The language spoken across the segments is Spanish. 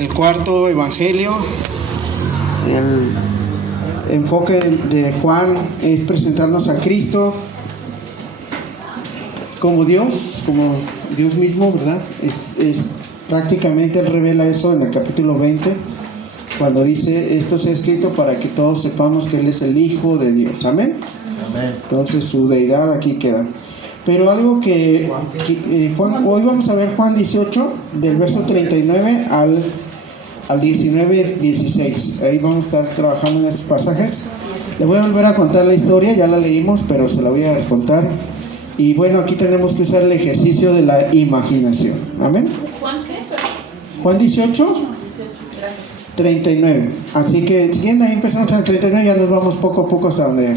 el cuarto evangelio. El enfoque de Juan es presentarnos a Cristo como Dios mismo, ¿verdad? Es prácticamente él revela eso en el capítulo 20, cuando dice: esto se ha escrito para que todos sepamos que él es el Hijo de Dios. Amén. Amén. Entonces su deidad aquí queda. Pero algo que Juan, hoy vamos a ver Juan 18, del verso 39 al 19, 16. Ahí vamos a estar trabajando en estos pasajes. Le voy a volver a contar la historia, ya la leímos, pero se la voy a contar. Y bueno, aquí tenemos que usar el ejercicio de la imaginación. Amén. Juan 18, 39. Así que siguiendo ahí empezamos en el 39, ya nos vamos poco a poco hasta donde.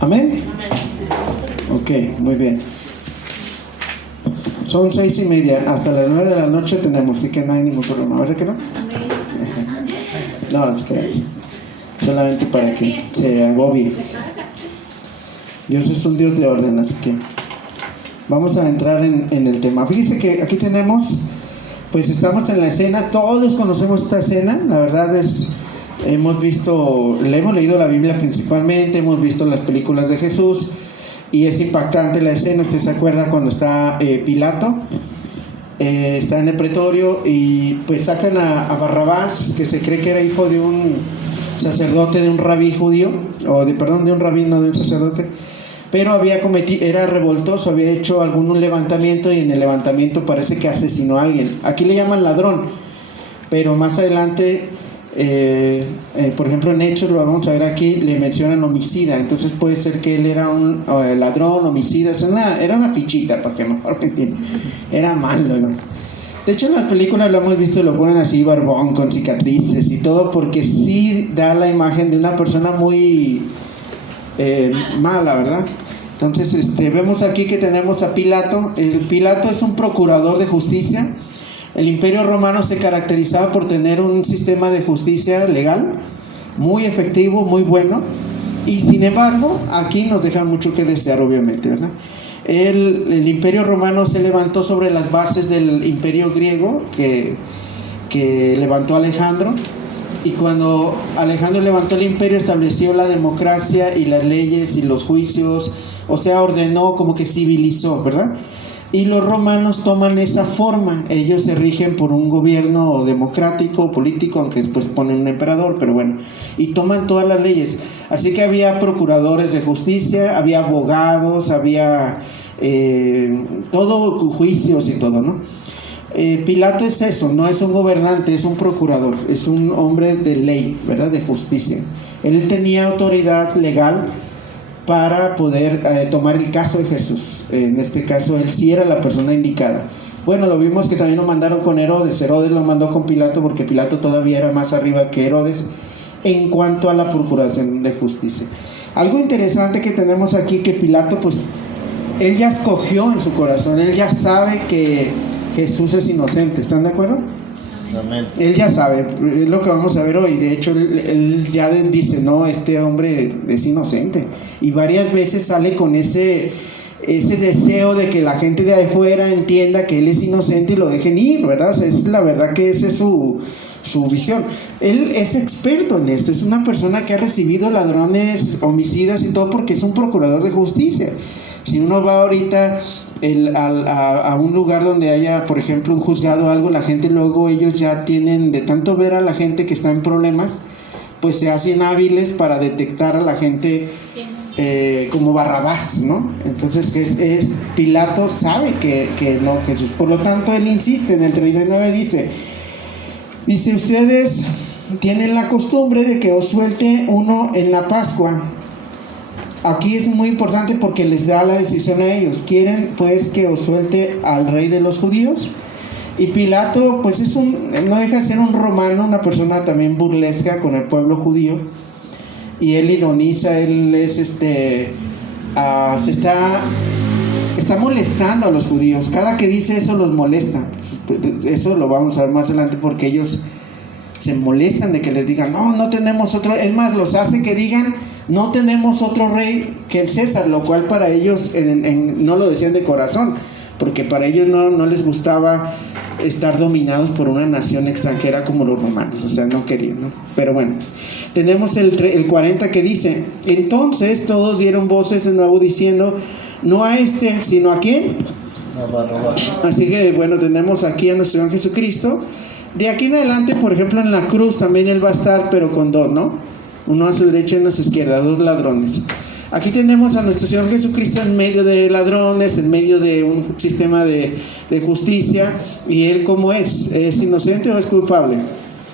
Amén. Ok, muy bien. Son 6:30, hasta las 9 de la noche tenemos, así que no hay ningún problema, ¿verdad que no? No, es que solamente para que se agobie. Dios es un Dios de orden, así que vamos a entrar en el tema. Fíjense que aquí tenemos, pues estamos en la escena, todos conocemos esta escena, la verdad es, le hemos leído la Biblia principalmente, hemos visto las películas de Jesús, y es impactante la escena. Usted se acuerda cuando está Pilato, está en el pretorio y pues sacan a Barrabás, que se cree que era hijo de un sacerdote, de un rabí judío, de un rabino, de un sacerdote, pero era revoltoso, había hecho algún levantamiento, y en el levantamiento parece que asesinó a alguien. Aquí le llaman ladrón, pero más adelante, por ejemplo en Hechos, lo vamos a ver aquí, le mencionan homicida. Entonces puede ser que él era un ladrón, homicida. Era una fichita, para que mejor me entiendan. Era malo, ¿no? De hecho en las películas lo hemos visto, lo ponen así barbón, con cicatrices y todo, porque sí da la imagen de una persona muy mala, ¿verdad? Entonces vemos aquí que tenemos a Pilato. Pilato es un procurador de justicia. El Imperio Romano se caracterizaba por tener un sistema de justicia legal muy efectivo, muy bueno, y sin embargo aquí nos deja mucho que desear, obviamente, ¿verdad? El Imperio Romano se levantó sobre las bases del Imperio griego que levantó Alejandro, y cuando Alejandro levantó el imperio, estableció la democracia y las leyes y los juicios, o sea, ordenó, como que civilizó, ¿verdad? Y los romanos toman esa forma. Ellos se rigen por un gobierno democrático, político, aunque después ponen un emperador, pero bueno, y toman todas las leyes. Así que había procuradores de justicia, había abogados, había todo, juicios y todo, ¿no? Pilato es eso, no es un gobernante, es un procurador, es un hombre de ley, ¿verdad? De justicia. Él tenía autoridad legal para poder tomar el caso de Jesús. En este caso él sí era la persona indicada. Bueno, lo vimos que también lo mandaron con Herodes. Herodes lo mandó con Pilato porque Pilato todavía era más arriba que Herodes en cuanto a la procuración de justicia. Algo interesante que tenemos aquí, que Pilato, pues él ya escogió en su corazón, él ya sabe que Jesús es inocente. ¿Están de acuerdo? Amén. Él ya sabe, es lo que vamos a ver hoy. De hecho él ya dice: no, este hombre es inocente, y varias veces sale con ese deseo de que la gente de afuera entienda que él es inocente y lo dejen ir, ¿verdad? O sea, es la verdad que esa es su visión. Él es experto en esto, es una persona que ha recibido ladrones, homicidas y todo, porque es un procurador de justicia. Si uno va ahorita a un lugar donde haya, por ejemplo, un juzgado o algo, la gente luego, ellos ya tienen, de tanto ver a la gente que está en problemas, pues se hacen hábiles para detectar a la gente como Barrabás, ¿no? Entonces Pilato sabe que no Jesús. Por lo tanto él insiste en el 39, dice: ustedes tienen la costumbre de que os suelte uno en la Pascua. Aquí es muy importante porque les da la decisión a ellos. ¿Quieren pues que os suelte al rey de los judíos? Y Pilato pues no deja de ser un romano, una persona también burlesca con el pueblo judío, y él ironiza, él es se está molestando a los judíos. Cada que dice eso los molesta. Eso lo vamos a ver más adelante, porque ellos se molestan de que les digan: no tenemos otro. Es más, los hace que digan: no tenemos otro rey que el César, lo cual para ellos no lo decían de corazón, porque para ellos no les gustaba estar dominados por una nación extranjera como los romanos, o sea, no querían, ¿no? Pero bueno, tenemos el 40 que dice: entonces todos dieron voces de nuevo diciendo, no a este, sino a ¿quién? Así que bueno, tenemos aquí a nuestro Señor Jesucristo. De aquí en adelante, por ejemplo, en la cruz también Él va a estar, pero con dos, ¿no? Uno a su derecha y uno a su izquierda, dos ladrones. Aquí tenemos a nuestro Señor Jesucristo en medio de ladrones, en medio de un sistema de justicia. ¿Y Él cómo es? ¿Es inocente o es culpable?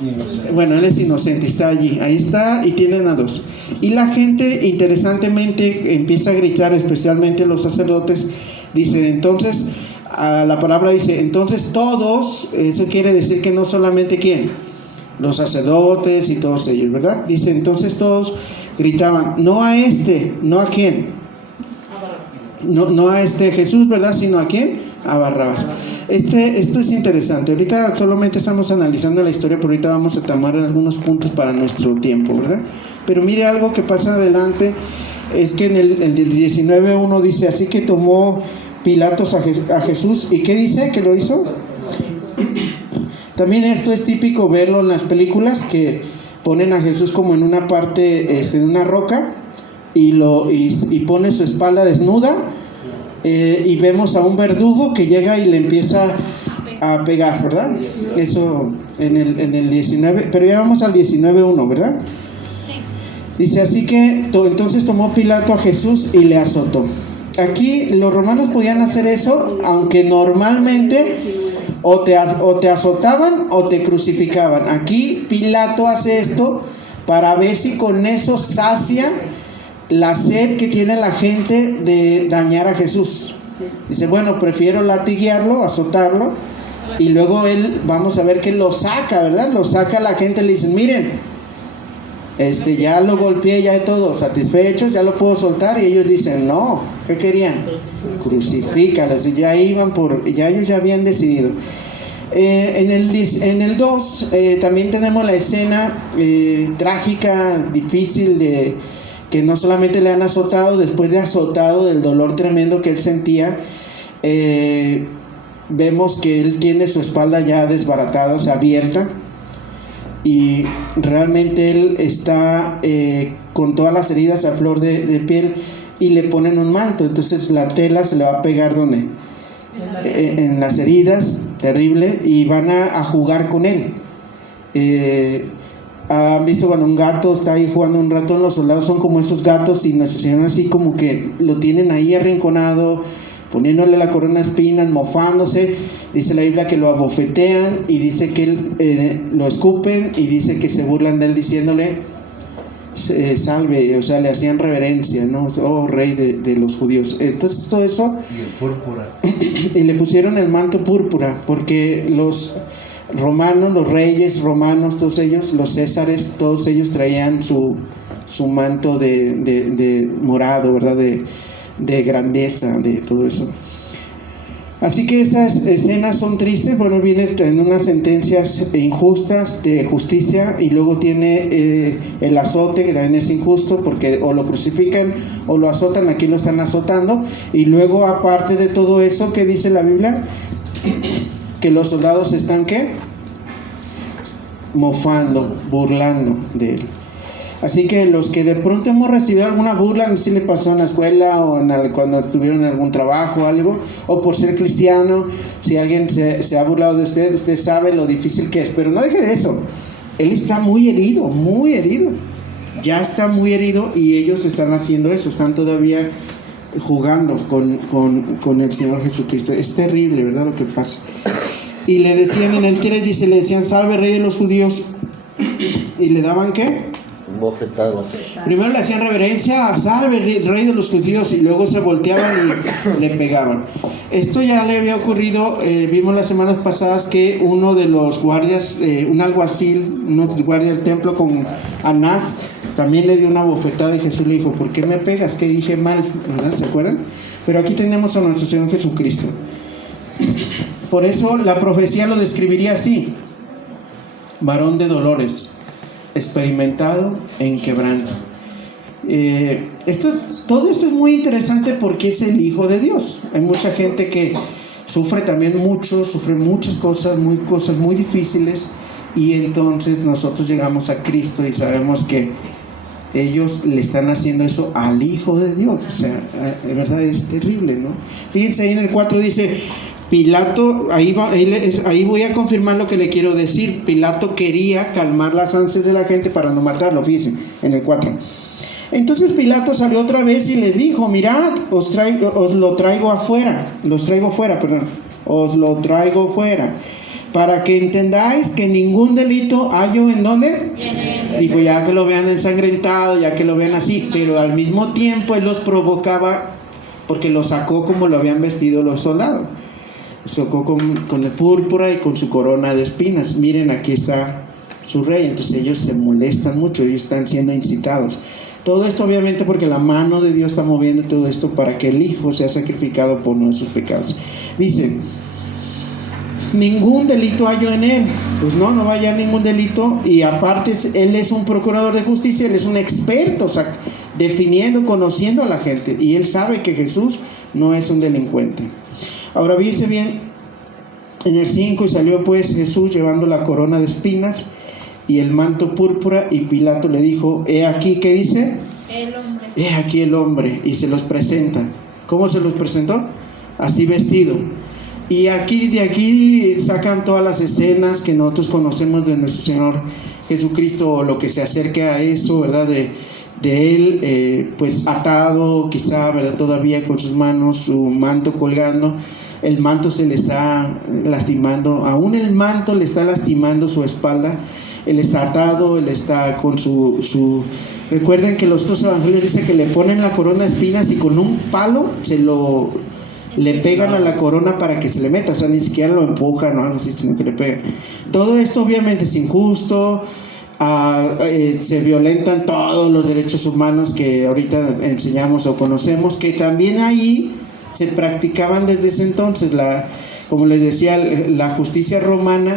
Inocente. Bueno, Él es inocente, está allí, ahí está, y tienen a dos. Y la gente, interesantemente, empieza a gritar, especialmente los sacerdotes. Dice, entonces, la palabra dice, entonces todos, eso quiere decir que no solamente ¿quién? Los sacerdotes y todos ellos, ¿verdad? Dice, entonces todos gritaban, no a este, no a quién, no a este Jesús, ¿verdad? Sino a quién, a Barrabás. Esto es interesante. Ahorita solamente estamos analizando la historia, pero ahorita vamos a tomar algunos puntos para nuestro tiempo, ¿verdad? Pero mire algo que pasa adelante, es que en el 19:1 dice, así que tomó Pilatos a Jesús, ¿y qué dice? ¿Que lo hizo? También esto es típico verlo en las películas, que ponen a Jesús como en una parte, en una roca, y pone su espalda desnuda, y vemos a un verdugo que llega y le empieza a pegar, ¿verdad? Eso en el 19, pero ya vamos al 19:1, ¿verdad? Sí. Dice, así que entonces tomó Pilato a Jesús y le azotó. Aquí los romanos podían hacer eso, aunque normalmente o te azotaban o te crucificaban. Aquí Pilato hace esto para ver si con eso sacia la sed que tiene la gente de dañar a Jesús. Dice, bueno, prefiero latiguearlo, azotarlo, y luego él, vamos a ver que lo saca, ¿verdad? Lo saca a la gente, le dicen, miren, ya lo golpeé, ya de todo, satisfechos, ya lo puedo soltar. Y ellos dicen, no, ¿qué querían? Crucifícalos. Y ya ellos ya habían decidido. En el 2 también tenemos la escena trágica, difícil, de que no solamente le han azotado, después de azotado, del dolor tremendo que él sentía, vemos que él tiene su espalda ya desbaratada, o sea, abierta. Y realmente él está con todas las heridas a flor de piel, y le ponen un manto. Entonces la tela se le va a pegar ¿dónde? En las heridas, terrible, y van a jugar con él. ¿Han visto cuando un gato está ahí jugando un ratón? Los soldados son como esos gatos, y nuestro Señor así como que lo tienen ahí arrinconado, poniéndole la corona de espinas, mofándose. Dice la Biblia que lo abofetean, y dice que lo escupen, y dice que se burlan de él diciéndole salve, o sea, le hacían reverencia, ¿no? Oh, rey de los judíos. Entonces todo eso, y el púrpura, y le pusieron el manto púrpura, porque los romanos, los reyes romanos, todos ellos, los césares, todos ellos traían su manto de morado, ¿verdad? De grandeza, de todo eso. Así que estas escenas son tristes. Bueno, viene en unas sentencias injustas de justicia, y luego tiene el azote, que también es injusto, porque o lo crucifican o lo azotan. Aquí lo están azotando. Y luego, aparte de todo eso, ¿qué dice la Biblia? Que los soldados están ¿qué? Mofando, burlando de él. Así que los que de pronto hemos recibido alguna burla, no sé si le pasó en la escuela o cuando estuvieron en algún trabajo o algo, o por ser cristiano, si alguien se ha burlado de usted sabe lo difícil que es. Pero no deje de eso, él está muy herido, ya está muy herido, y ellos están haciendo eso, están todavía jugando con el Señor Jesucristo. Es terrible, ¿verdad?, lo que pasa. Y le decían en el 3, dice, le decían, salve rey de los judíos, y le daban ¿qué? Bofetadas. Primero le hacían reverencia, salve rey de los judíos, y luego se volteaban y le pegaban. Esto ya le había ocurrido, vimos las semanas pasadas que uno de los guardias, un alguacil, uno de los guardias del templo con Anás, también le dio una bofetada, y Jesús le dijo, ¿por qué me pegas? ¿Qué dije mal? ¿Verdad? ¿Se acuerdan? Pero aquí tenemos a nuestro Señor Jesucristo. Por eso la profecía lo describiría así: varón de dolores, experimentado en quebranto. Todo esto es muy interesante porque es el Hijo de Dios. Hay mucha gente que sufre también mucho, sufre muchas cosas muy difíciles, y entonces nosotros llegamos a Cristo y sabemos que ellos le están haciendo eso al Hijo de Dios. O sea, de verdad es terrible, ¿no? Fíjense, ahí en el 4 dice Pilato, ahí voy a confirmar lo que le quiero decir. Pilato quería calmar las ansias de la gente para no matarlo. Fíjense, en el 4. Entonces Pilato salió otra vez y les dijo: mirad, os lo traigo fuera, para que entendáis que ningún delito hallo en ¿dónde? Dijo, ya que lo vean ensangrentado, ya que lo vean así, pero al mismo tiempo él los provocaba, porque los sacó como lo habían vestido los soldados. Sacó con el púrpura y con su corona de espinas. Miren, aquí está su rey. Entonces ellos se molestan mucho, ellos están siendo incitados. Todo esto obviamente porque la mano de Dios está moviendo todo esto para que el Hijo sea sacrificado por nuestros pecados. Dice, ningún delito hallo en él. Pues no va a hallar ningún delito. Y aparte él es un procurador de justicia, él es un experto, o sea, definiendo, conociendo a la gente, y él sabe que Jesús no es un delincuente. Ahora fíjense bien, en el 5, y salió pues Jesús llevando la corona de espinas y el manto púrpura, y Pilato le dijo: he aquí, ¿qué dice? El hombre. He aquí el hombre. Y se los presenta. ¿Cómo se los presentó? Así vestido. Y de aquí sacan todas las escenas que nosotros conocemos de nuestro Señor Jesucristo, o lo que se acerca a eso, ¿verdad? De él, pues atado, quizá, ¿verdad? Todavía con sus manos, su manto colgando. El manto se le está lastimando, aún el manto le está lastimando su espalda. Él está atado, él está con su... Recuerden que los otros evangelios dicen que le ponen la corona de espinas y con un palo le pegan a la corona para que se le meta. O sea, ni siquiera lo empujan o algo así, sino que le pegan. Todo esto obviamente es injusto. Se violentan todos los derechos humanos que ahorita enseñamos o conocemos, que también ahí se practicaban desde ese entonces. Como les decía, la justicia romana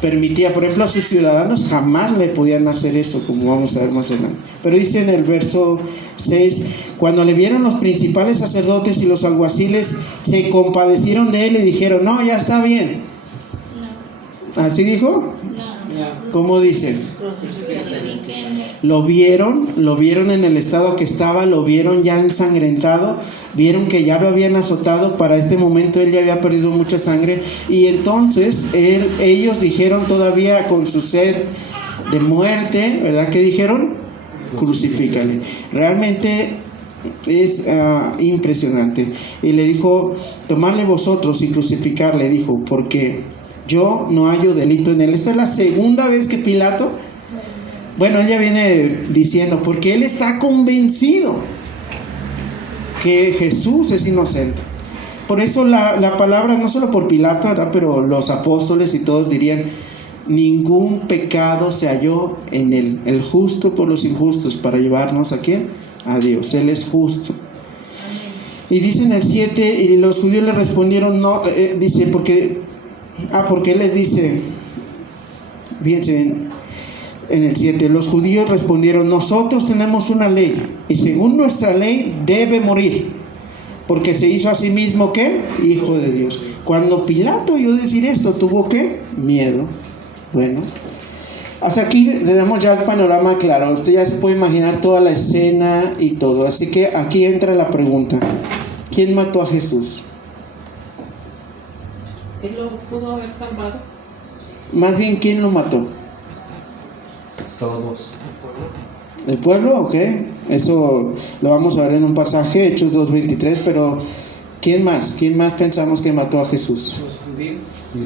permitía, por ejemplo, a sus ciudadanos jamás le podían hacer eso, como vamos a ver más adelante. Pero dice en el verso 6: cuando le vieron los principales sacerdotes y los alguaciles, se compadecieron de él y dijeron: no, ya está bien. No. ¿Así dijo? No. ¿Cómo dice? Lo vieron en el estado que estaba, lo vieron ya ensangrentado, vieron que ya lo habían azotado. Para este momento él ya había perdido mucha sangre, y entonces ellos dijeron, todavía con su sed de muerte, ¿verdad? ¿Qué dijeron? Crucifícale. Realmente es impresionante. Y le dijo: tomadle vosotros y crucificarle, dijo, porque yo no hallo delito en él. Esta es la segunda vez que Pilato, bueno, ella viene diciendo, porque él está convencido que Jesús es inocente. Por eso la palabra, no solo por Pilato, ¿verdad?, pero los apóstoles y todos dirían: ningún pecado se halló en él. El justo por los injustos, para llevarnos ¿a quién? A Dios. Él es justo. Y dice en el 7, y los judíos le respondieron: no, dice, porque él les dice, fíjense bien, en el 7, los judíos respondieron: nosotros tenemos una ley, y según nuestra ley debe morir, porque se hizo a sí mismo, ¿qué? Hijo de Dios. Cuando Pilato oyó decir esto, tuvo ¿qué? Miedo. Bueno, hasta aquí tenemos ya el panorama claro. Usted ya se puede imaginar toda la escena y todo. Así que aquí entra la pregunta: ¿quién mató a Jesús? ¿Él lo pudo haber salvado? Más bien, ¿quién lo mató? Todos. ¿El pueblo? Ok. Eso lo vamos a ver en un pasaje, Hechos 2:23. Pero ¿quién más? ¿Quién más pensamos que mató a Jesús?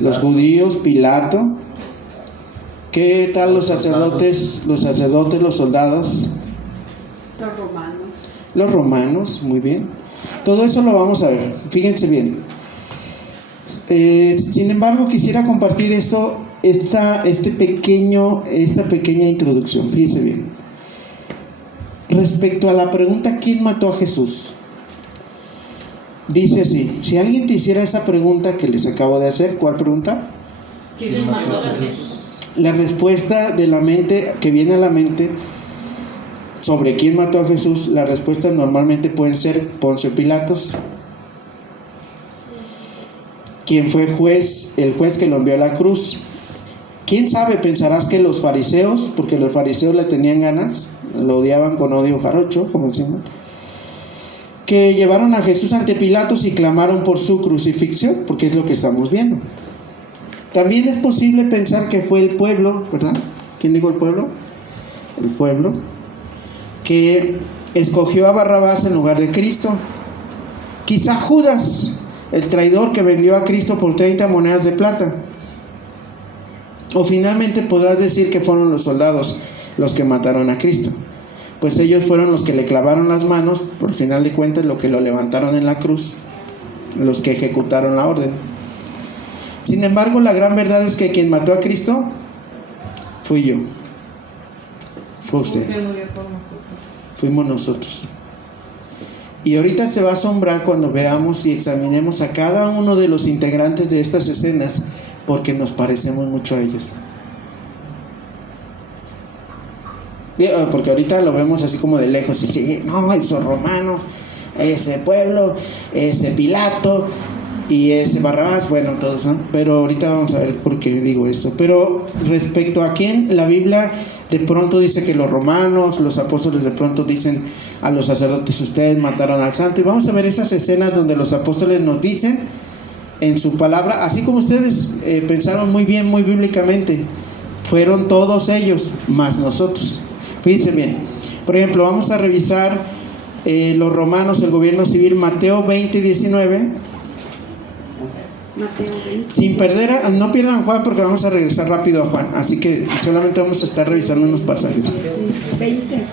Los judíos, Pilato. ¿Qué tal los sacerdotes, los soldados? Los romanos, muy bien. Todo eso lo vamos a ver. Fíjense bien. Sin embargo, quisiera compartir esta pequeña introducción. Fíjense bien. Respecto a la pregunta: ¿quién mató a Jesús? Dice así: si alguien te hiciera esa pregunta que les acabo de hacer, ¿cuál pregunta? ¿Quién mató a Jesús? La respuesta de la mente, que viene a la mente sobre quién mató a Jesús, la respuesta normalmente pueden ser Poncio Pilatos, quien fue el juez que lo envió a la cruz. ¿Quién sabe? Pensarás que los fariseos, porque los fariseos le tenían ganas, lo odiaban con odio jarocho, como decimos, que llevaron a Jesús ante Pilatos y clamaron por su crucifixión, porque es lo que estamos viendo. También es posible pensar que fue el pueblo, ¿verdad? ¿Quién dijo el pueblo? El pueblo, que escogió a Barrabás en lugar de Cristo. Quizá Judas, el traidor que vendió a Cristo por 30 monedas de plata. O finalmente podrás decir que fueron los soldados los que mataron a Cristo, pues ellos fueron los que le clavaron las manos, por final de cuentas lo que lo levantaron en la cruz, los que ejecutaron la orden. Sin embargo, la gran verdad es que quien mató a Cristo fui yo, fue usted, fuimos nosotros. Y ahorita se va a asombrar cuando veamos y examinemos a cada uno de los integrantes de estas escenas, porque nos parecemos mucho a ellos. Porque ahorita lo vemos así como de lejos, y sí, no, esos romanos, ese pueblo, ese Pilato y ese Barrabás, bueno, todos, ¿no? Pero ahorita vamos a ver por qué digo eso. Pero respecto a quién, la Biblia de pronto dice que los romanos, los apóstoles de pronto dicen a los sacerdotes, ustedes mataron al santo, y vamos a ver esas escenas donde los apóstoles nos dicen en su palabra, así como ustedes pensaron muy bien, muy bíblicamente, fueron todos ellos más nosotros. Fíjense bien, por ejemplo, vamos a revisar los romanos, el gobierno civil, Mateo 20:19. Mateo 20. Sin perder, no pierdan Juan, porque vamos a regresar rápido a Juan, así que solamente vamos a estar revisando unos pasajes. 20.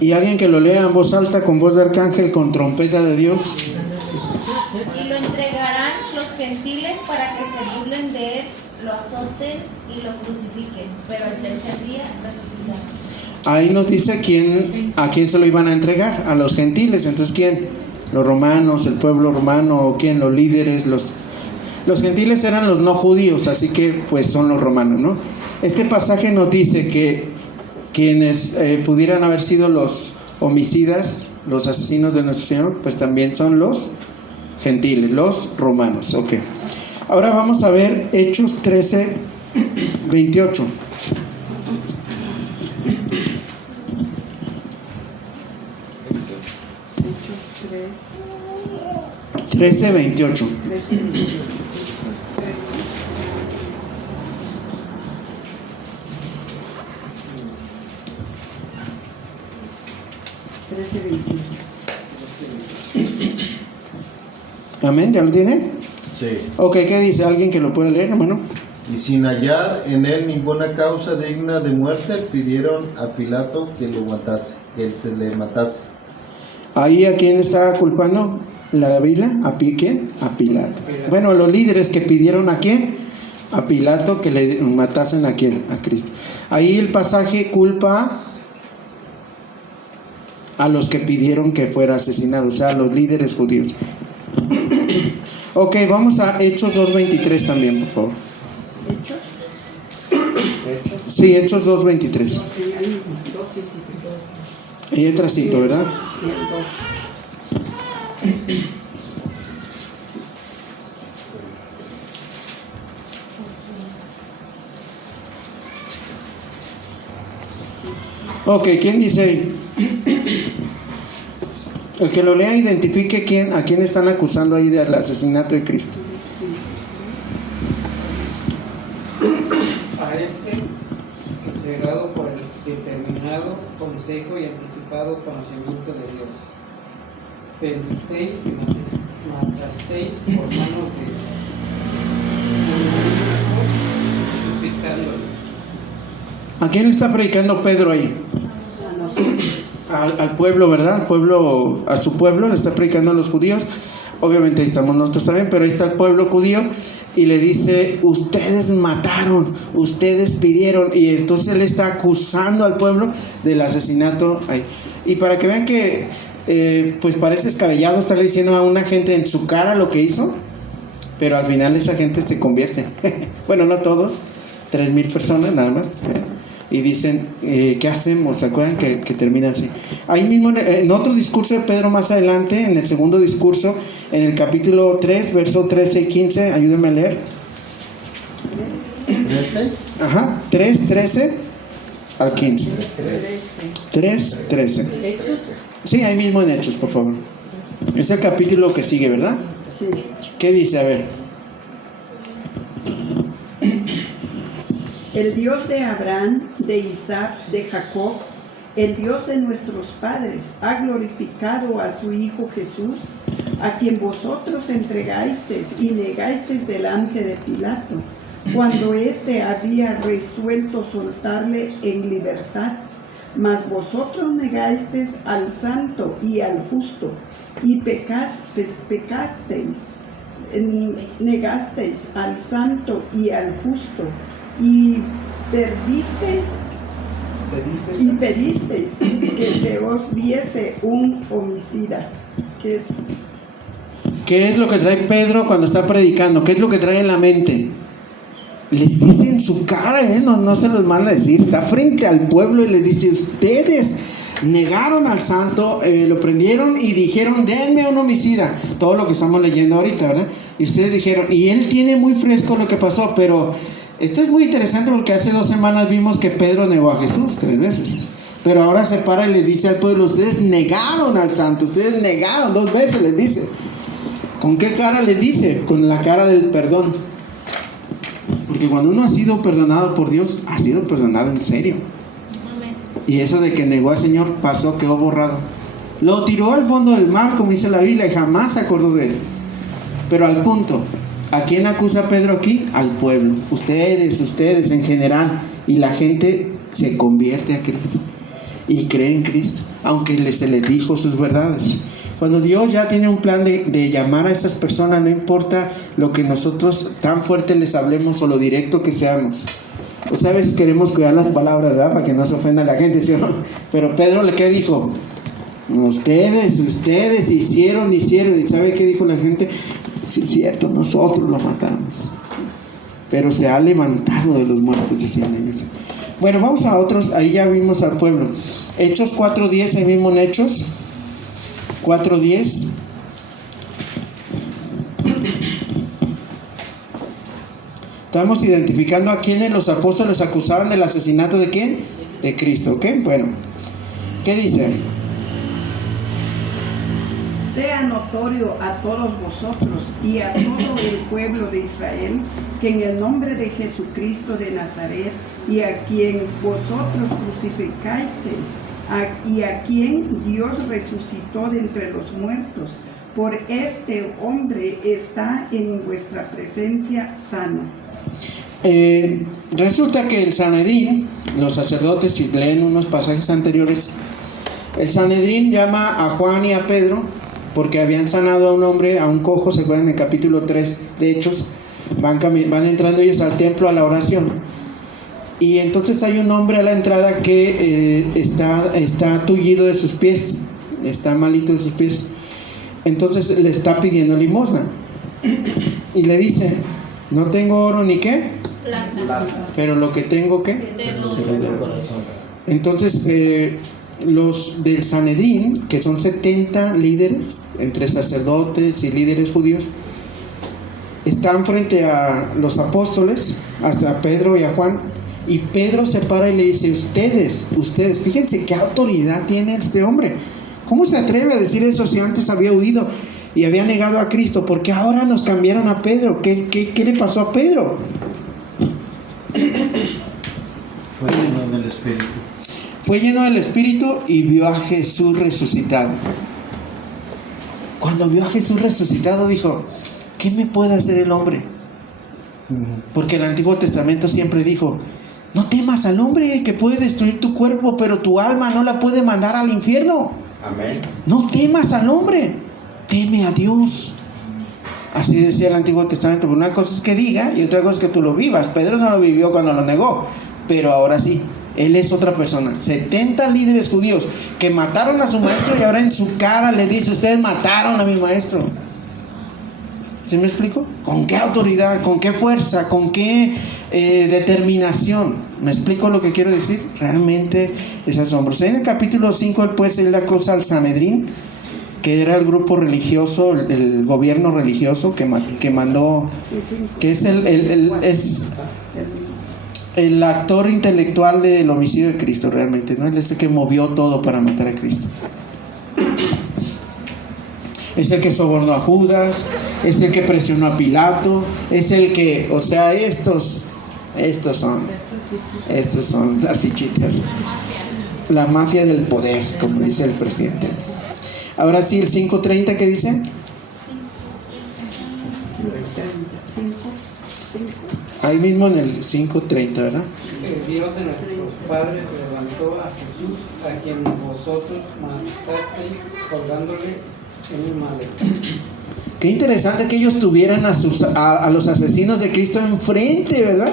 Y alguien que lo lea en voz alta, con voz de arcángel, con trompeta de Dios. Y lo entregarán los gentiles para que se burlen de él, lo azoten y lo crucifiquen, pero al tercer día resucitará. Ahí nos dice a quién se lo iban a entregar, a los gentiles. Entonces, ¿quién? Los romanos, el pueblo romano, o quién, los líderes, los gentiles eran los no judíos, así que pues son los romanos, ¿no? Este pasaje nos dice que quienes pudieran haber sido los homicidas, los asesinos de nuestro Señor, pues también son los gentiles, los romanos. Ok. Ahora vamos a ver Hechos 13:28. Hechos 13:28. 13:28. Amén, ¿ya lo tiene? Sí. Ok, ¿qué dice? ¿Alguien que lo puede leer, hermano? Y sin hallar en él ninguna causa digna de muerte, pidieron a Pilato que lo matase, que se le matase. Ahí, ¿a quién está culpando la Biblia? ¿A quién? A Pilato. Bueno, los líderes que pidieron ¿a quién? A Pilato que le matasen ¿a quién? A Cristo. Ahí el pasaje culpa a los que pidieron que fuera asesinado, o sea, a los líderes judíos. Ok, vamos a Hechos 2:23 también, por favor. ¿Hechos? Sí, Hechos 2:23. Sí, ahí, 2:23. Ahí atrásito, ¿verdad? Sí, el 2. Ok, ¿quién dice ahí? El que lo lea identifique a quién están acusando ahí del asesinato de Cristo. A este, entregado por el determinado consejo y anticipado conocimiento de Dios, vendisteis y matasteis por manos de justificándolo. ¿A quién le está predicando Pedro ahí? A nosotros. Al pueblo, ¿verdad? A su pueblo le está predicando a los judíos. Obviamente ahí estamos nosotros también, pero ahí está el pueblo judío y le dice, ustedes mataron, ustedes pidieron, y entonces él está acusando al pueblo del asesinato ahí. Y para que vean que pues parece descabellado estarle diciendo a una gente en su cara lo que hizo, pero al final esa gente se convierte. Bueno, no todos, 3,000 personas nada más. Y dicen, ¿qué hacemos? ¿Se acuerdan que termina así? Ahí mismo, en otro discurso de Pedro más adelante, en el segundo discurso, en el capítulo 3, verso 13 y 15, ayúdenme a leer. 13. Ajá, 3, 13 al 15. 3, 13. Hechos. Sí, ahí mismo en Hechos, por favor. Es el capítulo que sigue, ¿verdad? Sí. ¿Qué dice? A ver. El Dios de Abraham, de Isaac, de Jacob, el Dios de nuestros padres, ha glorificado a su Hijo Jesús, a quien vosotros entregasteis y negasteis delante de Pilato, cuando éste había resuelto soltarle en libertad. Mas vosotros negasteis al santo y al justo, y negasteis al santo y al justo, y pedisteis que se os diese un homicida. ¿Qué es lo que trae Pedro cuando está predicando? ¿Qué es lo que trae en la mente? Les dice en su cara, no se los manda a decir, está frente al pueblo y les dice: ustedes negaron al santo, lo prendieron y dijeron: denme un homicida. Todo lo que estamos leyendo ahorita, ¿verdad? Y ustedes dijeron, y él tiene muy fresco lo que pasó, pero esto es muy interesante porque hace 2 semanas vimos que Pedro negó a Jesús 3 veces. Pero ahora se para y le dice al pueblo: ustedes negaron al santo, ustedes negaron 2 veces, les dice. ¿Con qué cara les dice? Con la cara del perdón. Porque cuando uno ha sido perdonado por Dios, ha sido perdonado en serio. Amén. Y eso de que negó al Señor pasó, quedó borrado. Lo tiró al fondo del mar, como dice la Biblia, y jamás se acordó de él. Pero al punto, ¿a quién acusa Pedro aquí? Al pueblo. Ustedes en general. Y la gente se convierte a Cristo y cree en Cristo, aunque se les dijo sus verdades. Cuando Dios ya tiene un plan de llamar a esas personas, no importa lo que nosotros tan fuerte les hablemos o lo directo que seamos. Pues a veces queremos cuidar las palabras, ¿verdad? Para que no se ofenda a la gente, ¿sí o no? Pero Pedro, ¿qué dijo? Ustedes hicieron. ¿Y sabe qué dijo la gente? Sí, es cierto, nosotros lo matamos, pero se ha levantado de los muertos, decían ellos. Bueno, vamos a otros. Ahí ya vimos al pueblo. Hechos 4:10, ahí mismo en Hechos 4:10. Estamos identificando a quienes los apóstoles acusaban del asesinato de ¿quién? De Cristo, ¿ok? Bueno, ¿qué dice? Sea notorio a todos vosotros y a todo el pueblo de Israel que en el nombre de Jesucristo de Nazaret, y a quien vosotros crucificasteis, y a quien Dios resucitó de entre los muertos, por este hombre está en vuestra presencia sano. Resulta que el Sanedrín, los sacerdotes, si leen unos pasajes anteriores, el Sanedrín llama a Juan y a Pedro porque habían sanado a un hombre, a un cojo. Se acuerdan en el capítulo 3 de Hechos, van entrando ellos al templo a la oración, y entonces hay un hombre a la entrada que está tullido de sus pies, está malito de sus pies. Entonces le está pidiendo limosna y le dice: no tengo oro ni qué, pero lo que tengo, ¿qué? Te lo doy. Entonces los del Sanedrín, que son 70 líderes, entre sacerdotes y líderes judíos, están frente a los apóstoles, hasta Pedro y a Juan, y Pedro se para y le dice: ustedes, fíjense qué autoridad tiene este hombre. ¿Cómo se atreve a decir eso si antes había huido y había negado a Cristo? ¿Por qué ahora nos cambiaron a Pedro? ¿Qué le pasó a Pedro? Fue lleno del Espíritu. Fue lleno del Espíritu y vio a Jesús resucitado. Cuando vio a Jesús resucitado dijo: ¿qué me puede hacer el hombre? Porque el Antiguo Testamento siempre dijo: no temas al hombre, que puede destruir tu cuerpo, pero tu alma no la puede mandar al infierno. Amén. No temas al hombre, teme a Dios. Así decía el Antiguo Testamento. Pero una cosa es que diga y otra cosa es que tú lo vivas. Pedro no lo vivió cuando lo negó, pero ahora sí. Él es otra persona. 70 líderes judíos que mataron a su maestro y ahora en su cara le dice: ustedes mataron a mi maestro. ¿Sí me explico? ¿Con qué autoridad? ¿Con qué fuerza? ¿Con qué determinación. ¿Me explico lo que quiero decir? Realmente es asombroso. En el capítulo 5 él puede decir la cosa al Sanedrín, que era el grupo religioso, el gobierno religioso que mandó, que es el actor intelectual del homicidio de Cristo realmente, ¿no? Él es el que movió todo para matar a Cristo. Es el que sobornó a Judas, es el que presionó a Pilato, es el que, o sea, estos son las fichitas, la mafia del poder, como dice el presidente. Ahora sí, el 5:30, ¿qué dice? Ahí mismo en el 5:30, ¿verdad? El Dios de nuestros padres levantó a Jesús, a quien vosotros matasteis colgándole en un madero. Qué interesante que ellos tuvieran a los asesinos de Cristo enfrente, ¿verdad?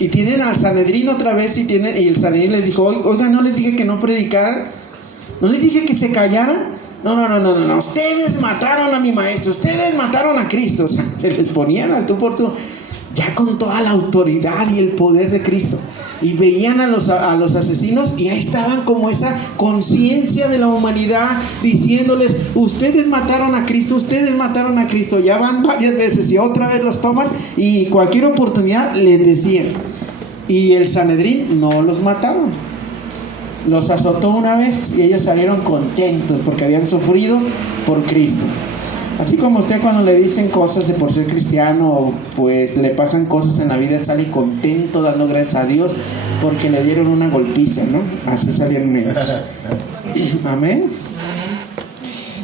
Y tienen al Sanedrín otra vez y el Sanedrín les dijo, oiga, no les dije que no predicaran, no les dije que se callaran. No, ustedes mataron a mi maestro, ustedes mataron a Cristo. O sea, se les ponían al tú por tú, ya con toda la autoridad y el poder de Cristo. Y veían a los asesinos y ahí estaban como esa conciencia de la humanidad diciéndoles, ustedes mataron a Cristo, ya van varias veces y otra vez los toman y cualquier oportunidad les decían. Y el Sanedrín no los mataron. Los azotó una vez y ellos salieron contentos porque habían sufrido por Cristo. Así como usted cuando le dicen cosas de por ser cristiano, pues le pasan cosas en la vida, sale contento dando gracias a Dios porque le dieron una golpiza, ¿no? Así salían ellos. Amén.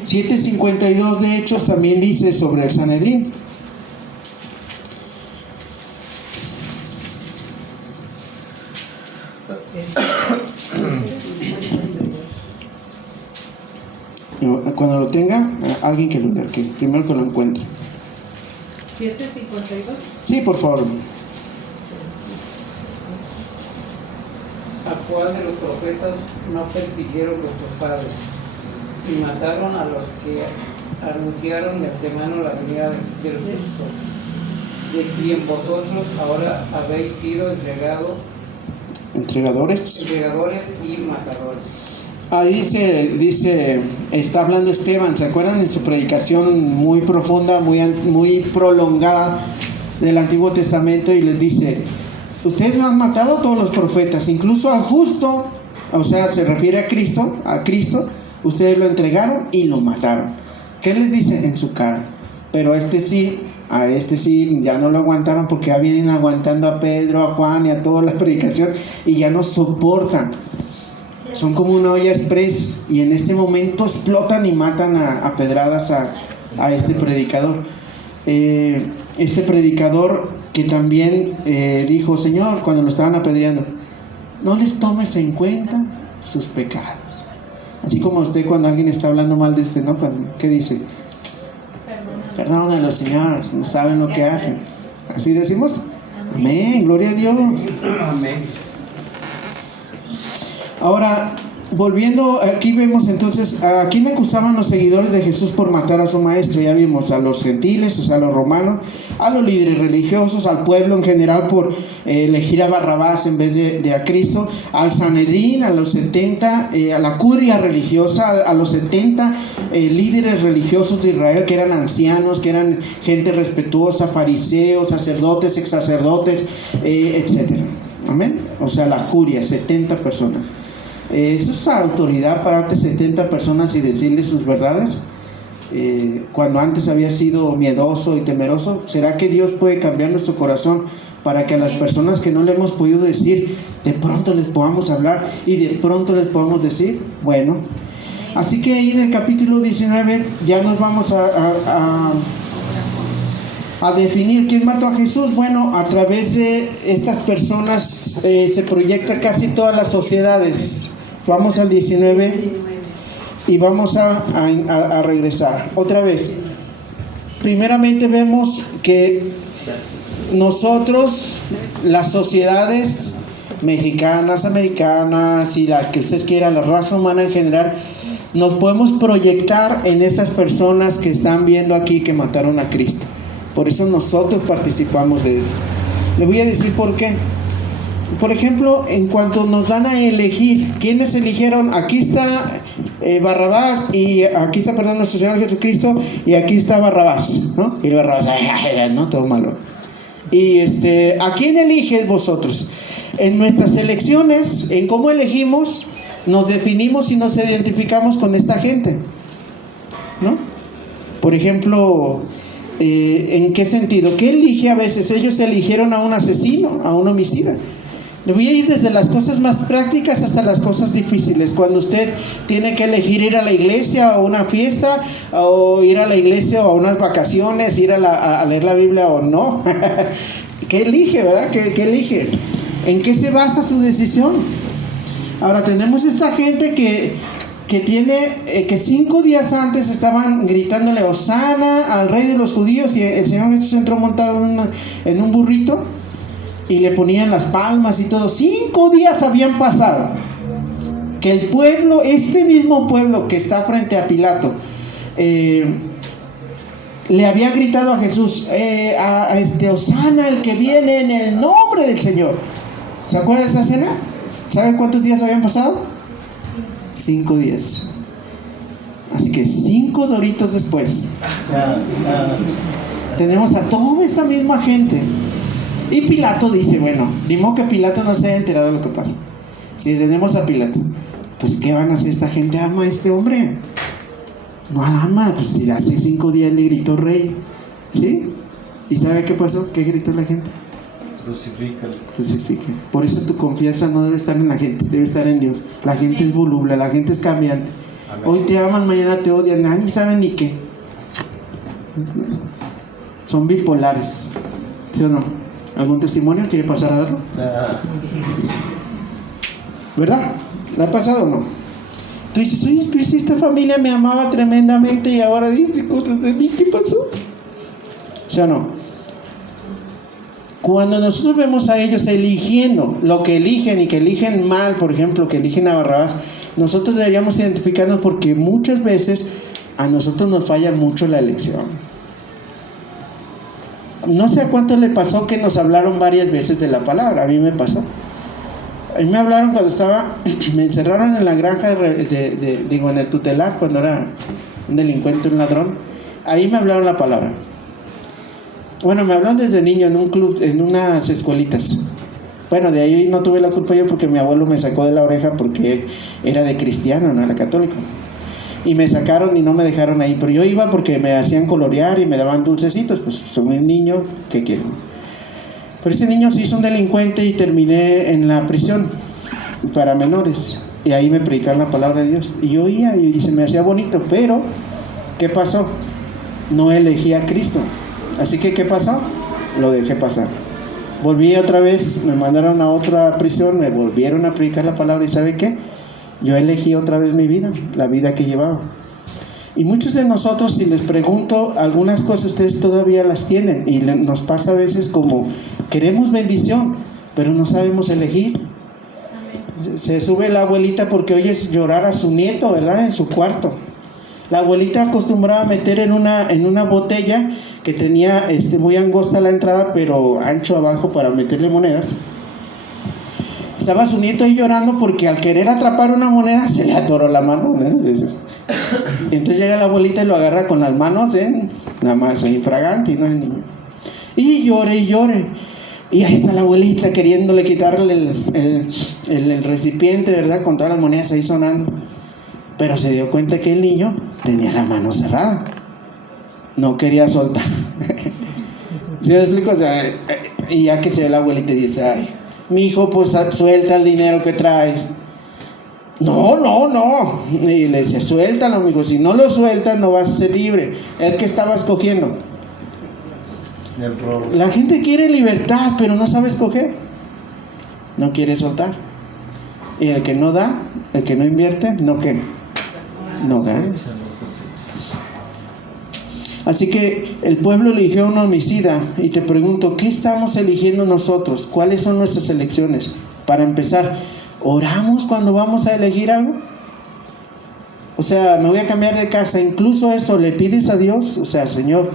7:52 de Hechos también dice sobre el Sanedrín. Cuando lo tenga, alguien que lo lea, que primero que lo encuentre. 7:52. Sí, por favor. ¿A cuál de los profetas no persiguieron vuestros padres y mataron a los que anunciaron de antemano la venida del justo, de quien vosotros ahora habéis sido entregadores y matadores? Ahí dice, está hablando Esteban, ¿se acuerdan? En su predicación muy profunda, muy prolongada del Antiguo Testamento, y les dice, ustedes han matado a todos los profetas, incluso al justo, o sea, se refiere a Cristo, ustedes lo entregaron y lo mataron. ¿Qué les dice? En su cara. Pero a este sí ya no lo aguantaron porque ya vienen aguantando a Pedro, a Juan y a toda la predicación y ya no soportan. Son como una olla express y en este momento explotan y matan a pedradas a este predicador. Este predicador que también dijo, Señor, cuando lo estaban apedreando, no les tomes en cuenta sus pecados. Así como usted cuando alguien está hablando mal de usted, ¿no? ¿Qué dice? Perdónalo, Señor, no saben lo que hacen. Así decimos. Amén, gloria a Dios. Amén. Ahora, volviendo, aquí vemos entonces a quién acusaban los seguidores de Jesús por matar a su maestro. Ya vimos a los gentiles, o sea, a los romanos, a los líderes religiosos, al pueblo en general por elegir a Barrabás en vez de a Cristo, al Sanedrín, a los 70, a la curia religiosa, a los 70 líderes religiosos de Israel que eran ancianos, que eran gente respetuosa, fariseos, sacerdotes, ex sacerdotes, etcétera. Amén. O sea, la curia, 70 personas. ¿Es esa autoridad pararte 70 personas y decirles sus verdades? Cuando antes había sido miedoso y temeroso. ¿Será que Dios puede cambiar nuestro corazón para que a las personas que no le hemos podido decir, de pronto les podamos hablar y de pronto les podamos decir? Bueno, así que ahí en el capítulo 19 ya nos vamos a definir quién mató a Jesús. Bueno, a través de estas personas se proyecta casi todas las sociedades. Vamos al 19 y vamos a regresar otra vez. Primeramente vemos que nosotros, las sociedades mexicanas, americanas y la que ustedes quieran, la raza humana en general, nos podemos proyectar en esas personas que están viendo aquí que mataron a Cristo. Por eso nosotros participamos de eso. Le voy a decir por qué. Por ejemplo, en cuanto nos dan a elegir, ¿quiénes eligieron? Aquí está Barrabás, y aquí está, perdón, nuestro Señor Jesucristo, y aquí está Barrabás, ¿no? Y Barrabás, ¿no? Todo malo. Y ¿a quién eliges vosotros? En nuestras elecciones, en cómo elegimos, nos definimos y nos identificamos con esta gente, ¿no? Por ejemplo, ¿en qué sentido? ¿Qué elige a veces? Ellos eligieron a un asesino, a un homicida. Le voy a ir desde las cosas más prácticas hasta las cosas difíciles. Cuando usted tiene que elegir ir a la iglesia o una fiesta, o ir a la iglesia o a unas vacaciones, ir a leer la Biblia o no. ¿Qué elige, verdad? ¿Qué elige? ¿En qué se basa su decisión? Ahora tenemos esta gente que tiene, que 5 días antes estaban gritándole Hosana al rey de los judíos, y el Señor Jesús entró montado en un burrito y le ponían las palmas y todo. 5 días habían pasado que el pueblo, este mismo pueblo que está frente a Pilato, le había gritado a Jesús, Hosana el que viene en el nombre del Señor. ¿Se acuerdan de esa escena? ¿Saben cuántos días habían pasado? 5 días. Así que 5 doritos después tenemos a toda esta misma gente. Y Pilato dice, bueno, ni modo que Pilato no se haya enterado de lo que pasa. Si tenemos a Pilato, pues ¿qué van a hacer? Esta gente ama a este hombre. No ama, pues si hace 5 días le gritó rey, ¿sí? ¿Y sabe qué pasó? ¿Qué gritó la gente? Crucifícalo. Por eso tu confianza no debe estar en la gente, debe estar en Dios. La gente es voluble, la gente es cambiante. Hoy te aman, mañana te odian, nadie sabe ni qué. Son bipolares, ¿sí o no? ¿Algún testimonio? ¿Quiere pasar a darlo? ¿Verdad? ¿La ha pasado o no? Tú dices, oye, pero si esta familia me amaba tremendamente y ahora dice cosas de mí, ¿qué pasó? ¿Sí o no? Cuando nosotros vemos a ellos eligiendo lo que eligen y que eligen mal, por ejemplo, que eligen a Barrabás, nosotros deberíamos identificarnos, porque muchas veces a nosotros nos falla mucho la elección. No sé a cuánto le pasó que nos hablaron varias veces de la palabra. A mí me pasó. A mí me hablaron cuando me encerraron en la granja en el tutelar, cuando era un delincuente, un ladrón. Ahí me hablaron la palabra. Bueno, me hablaron desde niño en un club, en unas escuelitas. Bueno, de ahí no tuve la culpa yo, porque mi abuelo me sacó de la oreja porque era de cristiano, no era católico. Y me sacaron y no me dejaron ahí, pero yo iba porque me hacían colorear y me daban dulcecitos. Pues soy un niño, ¿qué quieren? Pero ese niño se hizo un delincuente y terminé en la prisión para menores, y ahí me predicaron la palabra de Dios y yo oía y se me hacía bonito. Pero ¿qué pasó? No elegí a Cristo. Así que ¿qué pasó? Lo dejé pasar. Volví otra vez, me mandaron a otra prisión, me volvieron a predicar la palabra, y ¿sabe qué? Yo elegí otra vez mi vida, la vida que llevaba. Y muchos de nosotros, si les pregunto algunas cosas, ustedes todavía las tienen, y nos pasa a veces como queremos bendición, pero no sabemos elegir. Se sube la abuelita porque oyes llorar a su nieto, ¿verdad? En su cuarto. La abuelita acostumbraba a meter en una botella que tenía muy angosta la entrada, pero ancho abajo para meterle monedas. Estaba su nieto ahí llorando porque al querer atrapar una moneda se le atoró la mano, ¿no? Entonces llega la abuelita y lo agarra con las manos, nada más infragante, ¿no? El niño. Y llore y llore. Y ahí está la abuelita queriéndole quitarle el recipiente, ¿verdad? Con todas las monedas ahí sonando. Pero se dio cuenta que el niño tenía la mano cerrada. No quería soltar. ¿Sí me explico? O sea, y ya que se ve la abuelita y dice, ay, mi hijo, pues suelta el dinero que traes. No. Y le dice, suéltalo, mijo. Si no lo sueltas, no vas a ser libre. El que estaba escogiendo. La gente quiere libertad, pero no sabe escoger. No quiere soltar. Y el que no da, el que no invierte, no qué, no gana. Así que el pueblo eligió a un homicida. Y te pregunto, ¿qué estamos eligiendo nosotros? ¿Cuáles son nuestras elecciones? Para empezar, ¿oramos cuando vamos a elegir algo? O sea, me voy a cambiar de casa. Incluso eso, ¿le pides a Dios? O sea, Señor,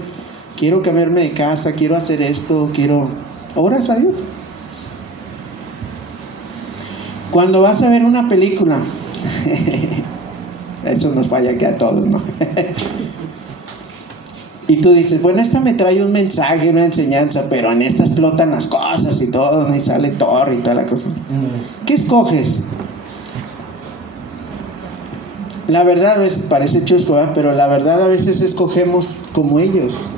quiero cambiarme de casa, quiero hacer esto, quiero ¿Oras a Dios? Cuando vas a ver una película, eso nos falla que a todos, ¿no? Y tú dices, bueno, esta me trae un mensaje, una enseñanza, pero en esta explotan las cosas y todo, y sale Thor y toda la cosa. ¿Qué escoges? La verdad, a veces parece chusco, ¿verdad? Pero la verdad a veces escogemos como ellos.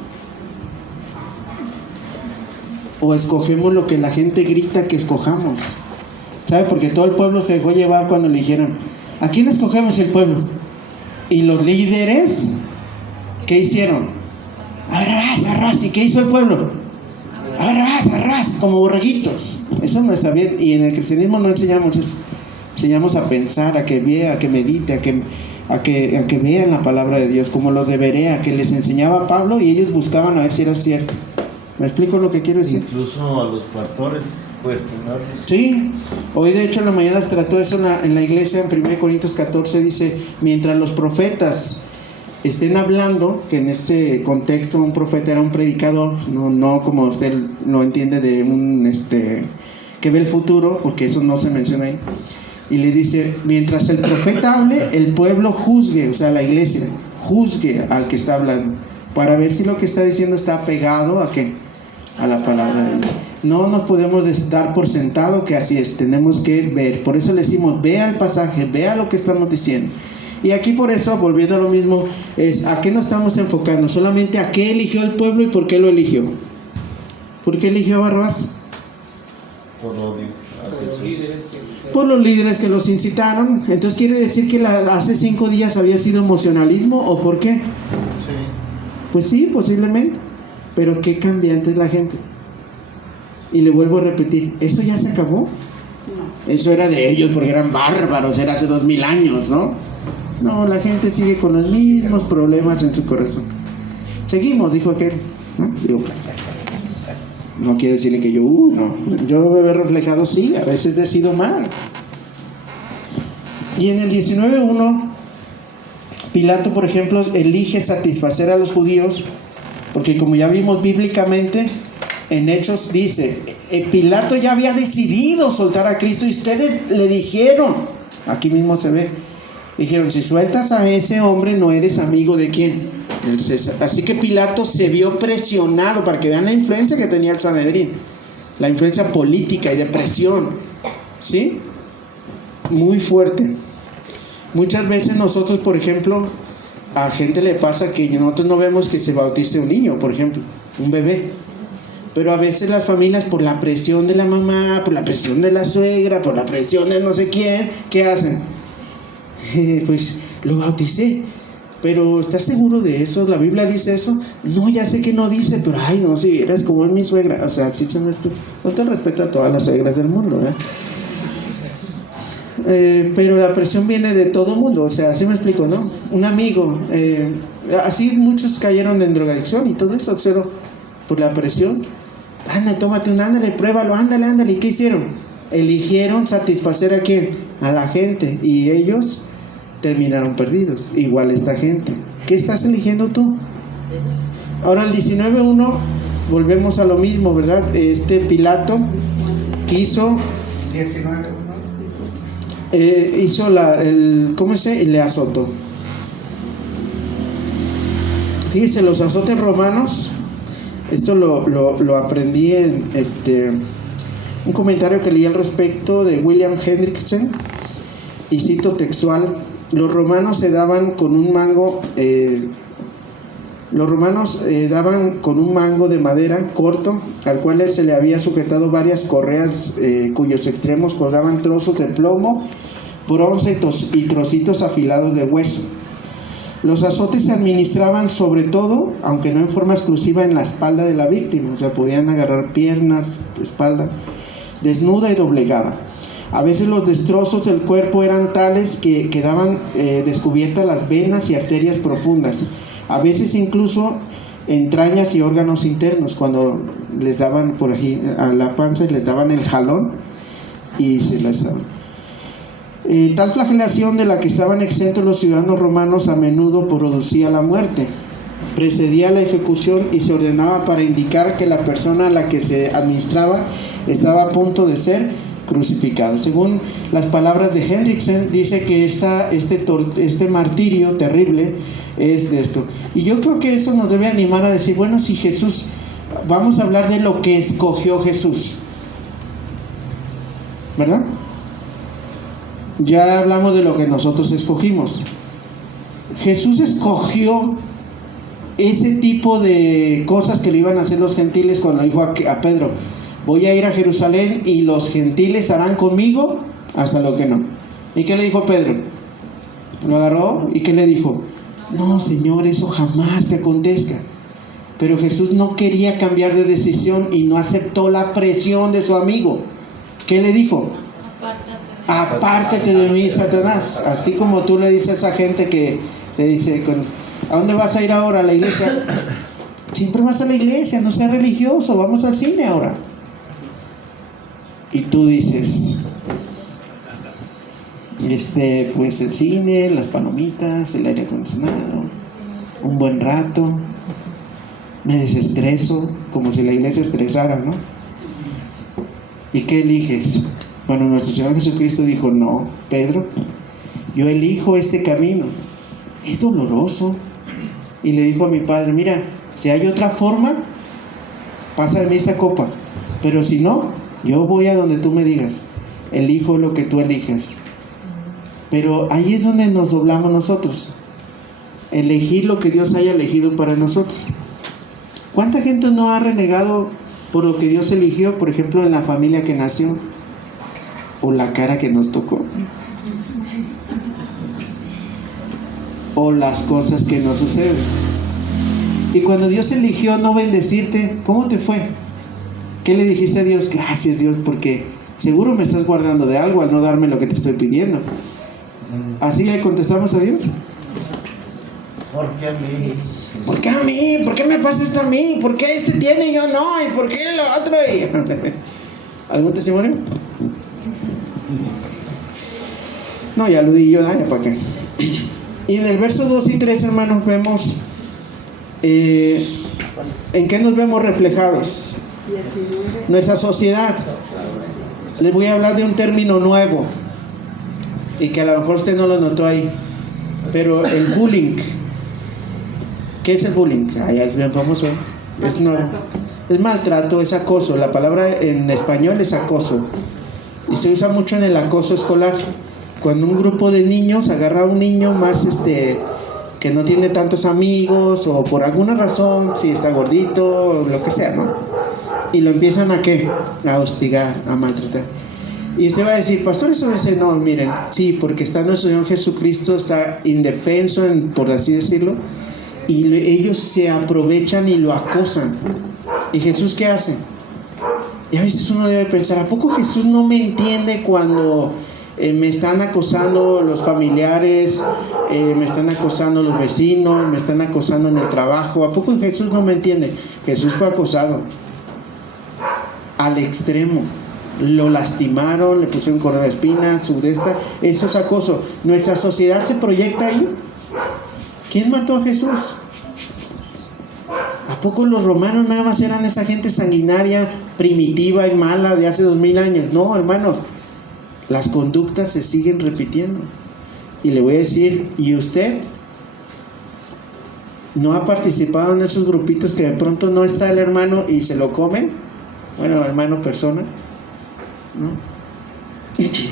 O escogemos lo que la gente grita que escojamos. ¿Sabe? Porque todo el pueblo se dejó llevar cuando le dijeron, ¿a quién escogemos el pueblo? Y los líderes, ¿qué hicieron? Arras. ¿Y qué hizo el pueblo? Arras, como borreguitos. Eso no está bien. Y en el cristianismo no enseñamos eso. Enseñamos a pensar, a que vea, a que medite, a que vean la palabra de Dios, como los de Berea, que les enseñaba Pablo y ellos buscaban a ver si era cierto. ¿Me explico lo que quiero decir? Incluso a los pastores cuestionarlos. Sí, hoy de hecho en la mañana se trató eso en la iglesia. En 1 Corintios 14 dice, mientras los profetas estén hablando, que en este contexto un profeta era un predicador, no como usted lo entiende de un que ve el futuro, porque eso no se menciona ahí. Y le dice, mientras el profeta hable, el pueblo juzgue, o sea, la iglesia juzgue al que está hablando, para ver si lo que está diciendo está pegado a ¿qué? A la palabra de Dios. No nos podemos dar por sentado que así es, tenemos que ver. Por eso le decimos, vea el pasaje, vea lo que estamos diciendo. Y aquí por eso, volviendo a lo mismo, es ¿a qué nos estamos enfocando? Solamente a qué eligió el pueblo y por qué lo eligió. ¿Por qué eligió a Barrabás? Por odio a Jesús. Por los líderes que los incitaron. Entonces quiere decir que hace 5 días había sido emocionalismo, ¿o por qué? Sí. Pues sí, posiblemente. Pero qué cambiante es la gente. Y le vuelvo a repetir, ¿eso ya se acabó? No. Eso era de ellos porque eran bárbaros, era hace 2000 años, ¿no? No, la gente sigue con los mismos problemas en su corazón. Seguimos, dijo aquel, ¿no? Digo, no quiere decirle que yo me veo reflejado, sí, a veces decido mal. Y en el 19:1, Pilato, por ejemplo, elige satisfacer a los judíos, porque como ya vimos bíblicamente, en Hechos dice, Pilato ya había decidido soltar a Cristo y ustedes le dijeron, aquí mismo se ve, dijeron, si sueltas a ese hombre no eres amigo de quién, del César. Así que Pilato se vio presionado, para que vean la influencia que tenía el Sanedrín, la influencia política y de presión, ¿sí? Muy fuerte. Muchas veces nosotros, por ejemplo, a gente le pasa que nosotros no vemos que se bautice un niño, por ejemplo, un bebé. Pero a veces las familias, por la presión de la mamá, por la presión de la suegra, por la presión de no sé quién, ¿qué hacen? Pues lo bauticé. Pero ¿estás seguro de eso? ¿La Biblia dice eso? No, ya sé que no dice, pero ay, no, si eres como es mi suegra. O sea, sí, no te respeto a todas las suegras del mundo, ¿verdad? Pero la presión viene de todo mundo, o sea, así me explico, ¿no? Un amigo, así muchos cayeron en drogadicción y todo eso, por la presión. Anda, tómate un, ándale, pruébalo, ándale. ¿Y qué hicieron? Eligieron satisfacer a quién, a la gente, y ellos terminaron perdidos. Igual esta gente. ¿Qué estás eligiendo tú? Ahora el 19:1, volvemos a lo mismo, ¿verdad? Pilato quiso 19:1 hizo ¿cómo se? Le azotó. Fíjense, los azotes romanos, esto lo aprendí en un comentario que leí al respecto de William Hendrickson, y cito textual: los romanos se daban con un mango daban con un mango de madera corto, al cual se le había sujetado varias correas cuyos extremos colgaban trozos de plomo, bronce y trocitos afilados de hueso. Los azotes se administraban sobre todo, aunque no en forma exclusiva, en la espalda de la víctima. O sea, podían agarrar piernas, espalda, desnuda y doblegada. A veces los destrozos del cuerpo eran tales que quedaban descubiertas las venas y arterias profundas. A veces incluso entrañas y órganos internos, cuando les daban por aquí a la panza y les daban el jalón y se las daban. Tal flagelación de la que estaban exentos los ciudadanos romanos a menudo producía la muerte. precedía la ejecución y se ordenaba para indicar que la persona a la que se administraba estaba a punto de ser crucificado. Según las palabras de Hendrickson, dice que este martirio terrible es de esto. Y yo creo que eso nos debe animar a decir, bueno, si Jesús, vamos a hablar de lo que escogió Jesús, ¿verdad? Ya hablamos de lo que nosotros escogimos. Jesús escogió ese tipo de cosas que le iban a hacer los gentiles cuando dijo a Pedro, voy a ir a Jerusalén y los gentiles harán conmigo hasta lo que no. ¿Y qué le dijo Pedro? Lo agarró y ¿qué le dijo? No, Señor, eso jamás te acontezca. Pero Jesús no quería cambiar de decisión y no aceptó la presión de su amigo. ¿Qué le dijo? Apártate de mí, Satanás. Así como tú le dices a esa gente que te dice, ¿a dónde vas a ir ahora? ¿A la iglesia? Siempre vas a la iglesia, no seas religioso, vamos al cine ahora. Y tú dices, pues el cine, las palomitas, el aire acondicionado, un buen rato, me desestreso, como si la iglesia estresara, ¿no? ¿Y qué eliges? Bueno, nuestro Señor Jesucristo dijo, no, Pedro, yo elijo este camino, es doloroso. Y le dijo a mi padre, mira, si hay otra forma, pásame esta copa, pero si no, yo voy a donde tú me digas, elijo lo que tú elijas. Pero ahí es donde nos doblamos nosotros, elegir lo que Dios haya elegido para nosotros. ¿Cuánta gente no ha renegado por lo que Dios eligió, por ejemplo, en la familia que nació, o la cara que nos tocó, o las cosas que nos suceden? Y cuando Dios eligió no bendecirte, ¿cómo te fue? ¿Qué le dijiste a Dios? Gracias, Dios, porque seguro me estás guardando de algo al no darme lo que te estoy pidiendo. ¿Así le contestamos a Dios? ¿Por qué a mí? ¿Por qué a mí? ¿Por qué me pasa esto a mí? ¿Por qué este tiene y yo no? ¿Y por qué lo otro? ¿Algún testimonio? No, ya lo di yo, ya para qué. Y en el verso 2 y 3, hermanos, vemos en qué nos vemos reflejados. 19. Nuestra sociedad. Les voy a hablar de un término nuevo y que a lo mejor usted no lo notó ahí, pero el bullying. ¿Qué es el bullying? Ya es bien famoso, ¿eh? Es maltrato, es acoso. La palabra en español es acoso y se usa mucho en el acoso escolar. Cuando un grupo de niños agarra a un niño más que no tiene tantos amigos, o por alguna razón, si está gordito o lo que sea, ¿no? Y lo empiezan a ¿qué? A hostigar, a maltratar. Y usted va a decir, pastor, eso dice, no, miren, sí, porque está nuestro Señor Jesucristo, está indefenso, por así decirlo, y ellos se aprovechan y lo acosan. ¿Y Jesús qué hace? Y a veces uno debe pensar, ¿a poco Jesús no me entiende cuando me están acosando los familiares, me están acosando los vecinos, me están acosando en el trabajo? ¿A poco Jesús no me entiende? Jesús fue acosado al extremo. Lo lastimaron, le pusieron corona de espinas, eso es acoso. ¿Nuestra sociedad se proyecta ahí? ¿Quién mató a Jesús? ¿A poco los romanos nada más eran esa gente sanguinaria, primitiva y mala de hace 2000 años? No, hermanos, las conductas se siguen repitiendo. Y le voy a decir, ¿y usted no ha participado en esos grupitos que de pronto no está el hermano y se lo comen? Bueno, hermano persona, ¿no?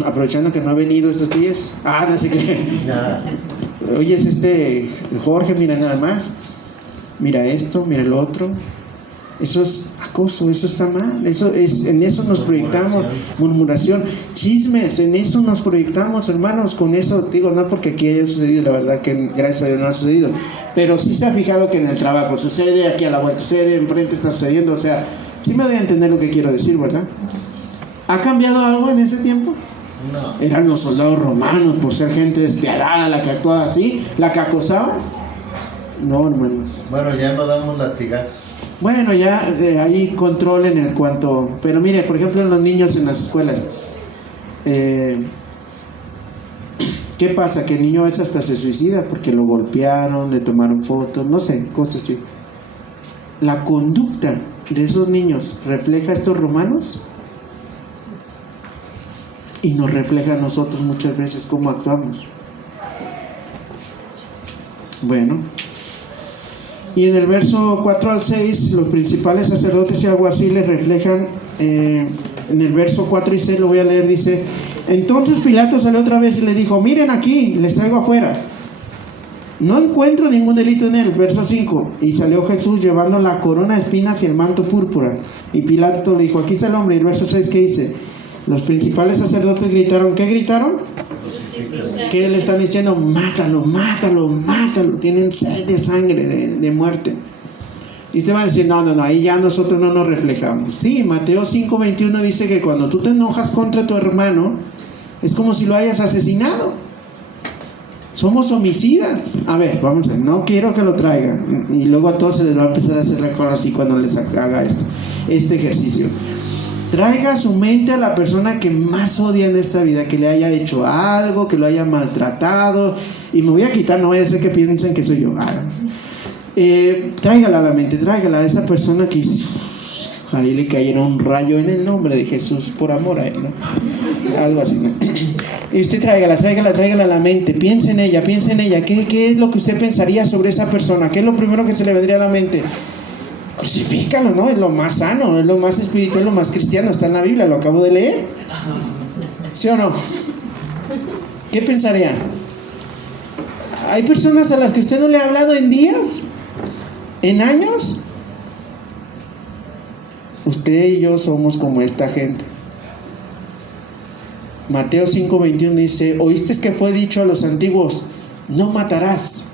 Aprovechando que no ha venido estos días. No sé qué. Oye, es Jorge, mira nada más. Mira esto, mira el otro. Eso es acoso, eso está mal. En eso nos proyectamos. Murmuración, chismes, en eso nos proyectamos, hermanos. Con eso, digo, no porque aquí haya sucedido, la verdad que gracias a Dios no ha sucedido. Pero sí se ha fijado que en el trabajo sucede, aquí a la vuelta sucede, enfrente está sucediendo. O sea, sí me doy a entender lo que quiero decir, ¿verdad? ¿Ha cambiado algo en ese tiempo? No. Eran los soldados romanos por ser gente despiadada la que actuaba así, la que acosaba. No, hermanos. Bueno, ya no damos latigazos. Bueno, ya hay control en el cuanto. Pero mire, por ejemplo, en los niños en las escuelas, ¿Qué pasa? Que el niño ese hasta se suicida porque lo golpearon, le tomaron fotos, no sé, cosas así. La conducta de esos niños refleja a estos romanos y nos refleja a nosotros muchas veces cómo actuamos. Bueno, y en el verso 4 al 6 los principales sacerdotes y alguaciles reflejan, en el verso 4 y 6 lo voy a leer, dice: entonces Pilato salió otra vez y le dijo: miren aquí, les traigo afuera, no encuentro ningún delito en él. Verso 5: y salió Jesús llevando la corona de espinas y el manto púrpura, y Pilato le dijo: aquí está el hombre. Y el verso 6, ¿qué dice? Los principales sacerdotes gritaron. ¿Qué gritaron? ¿Qué le están diciendo? Mátalo, mátalo, mátalo. Tienen sed de sangre, de muerte. Y usted va a decir: no, ahí ya nosotros no nos reflejamos. Sí, Mateo 5:21 dice que cuando tú te enojas contra tu hermano, es como si lo hayas asesinado. Somos homicidas. A ver, vamos a ver, no quiero que lo traigan. Y luego a todos se les va a empezar a hacer la cosa así cuando les haga este ejercicio. Traiga a su mente a la persona que más odia en esta vida, que le haya hecho algo, que lo haya maltratado. Y me voy a quitar, no vaya a ser que piensen que soy yo. Tráigala a la mente, tráigala a esa persona que ojalá le cayera un rayo en el nombre de Jesús por amor a él, ¿no? Algo así, ¿no? Y usted tráigala a la mente, piense en ella. ¿Qué es lo que usted pensaría sobre esa persona? ¿Qué es lo primero que se le vendría a la mente? Crucifícalo, ¿no? Es lo más sano, es lo más espiritual, lo más cristiano. Está en la Biblia, lo acabo de leer. ¿Sí o no? ¿Qué pensaría? Hay personas a las que usted no le ha hablado en días, en años. Usted y yo somos como esta gente. Mateo 5:21 dice: oíste que fue dicho a los antiguos: no matarás.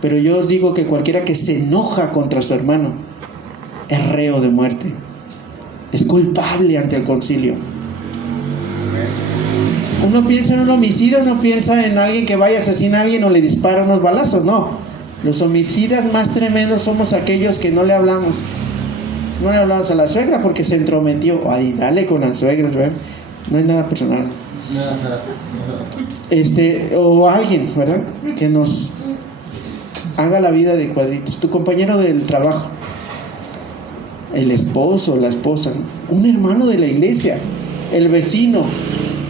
Pero yo os digo que cualquiera que se enoja contra su hermano es reo de muerte, es culpable ante el concilio. Uno piensa en un homicidio, no piensa en alguien que vaya a asesinar a alguien o le dispara unos balazos. No, los homicidas más tremendos somos aquellos que no le hablamos a la suegra porque se entrometió. Ay, dale con las suegras, ¿verdad? No es nada personal. O alguien, ¿verdad?, que nos haga la vida de cuadritos. Tu compañero del trabajo, el esposo, la esposa, ¿no? Un hermano de la iglesia, el vecino,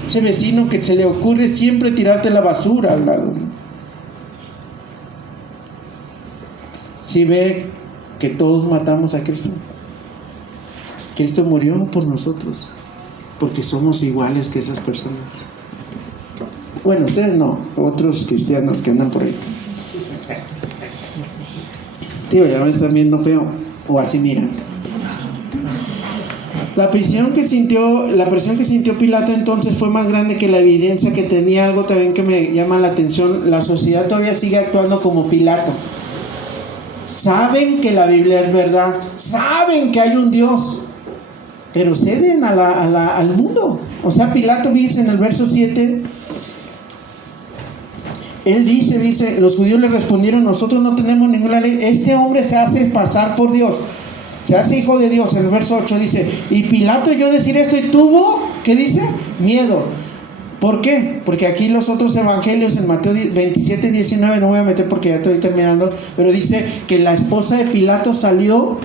ese vecino que se le ocurre siempre tirarte la basura al lado, ¿no? Si ve que todos matamos a Cristo. Cristo murió por nosotros, porque somos iguales que esas personas. Bueno, ustedes no, otros cristianos que andan por ahí. Tío, ya me están viendo feo, o así miran. La presión que sintió Pilato entonces fue más grande que la evidencia que tenía. Algo también que me llama la atención: la sociedad todavía sigue actuando como Pilato. Saben que la Biblia es verdad, saben que hay un Dios, pero ceden al mundo. O sea, Pilato dice en el verso 7, él dice, los judíos le respondieron: nosotros no tenemos ninguna ley, este hombre se hace pasar por Dios, se hace hijo de Dios. En el verso 8 dice: y Pilato oyó decir esto y tuvo, ¿qué dice? Miedo. ¿Por qué? Porque aquí los otros evangelios, en Mateo 27:19, no voy a meter porque ya estoy terminando, pero dice que la esposa de Pilato salió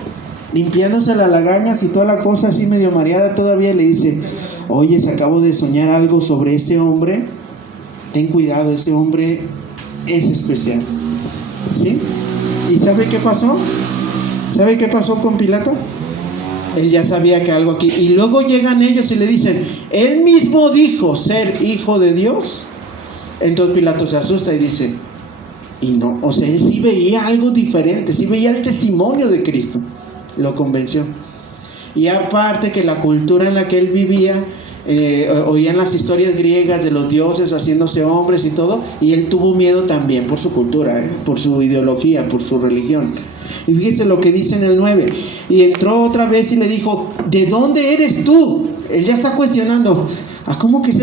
limpiándose las lagañas y toda la cosa así medio mareada todavía, y le dice: oye, se acabo de soñar algo sobre ese hombre, ten cuidado, ese hombre es especial. ¿Sí? ¿Y sabe qué pasó? ¿Sabe qué pasó con Pilato? Él ya sabía que algo aquí. Y luego llegan ellos y le dicen: él mismo dijo ser hijo de Dios. Entonces Pilato se asusta y dice: y no, o sea, él sí veía algo diferente, sí veía el testimonio de Cristo. Lo convenció. Y aparte que la cultura en la que él vivía, oían las historias griegas de los dioses haciéndose hombres y todo, y él tuvo miedo también por su cultura, por su ideología, por su religión. Y fíjense lo que dice en el 9: y entró otra vez y le dijo: ¿de dónde eres tú? Él ya está cuestionando: ¿cómo que es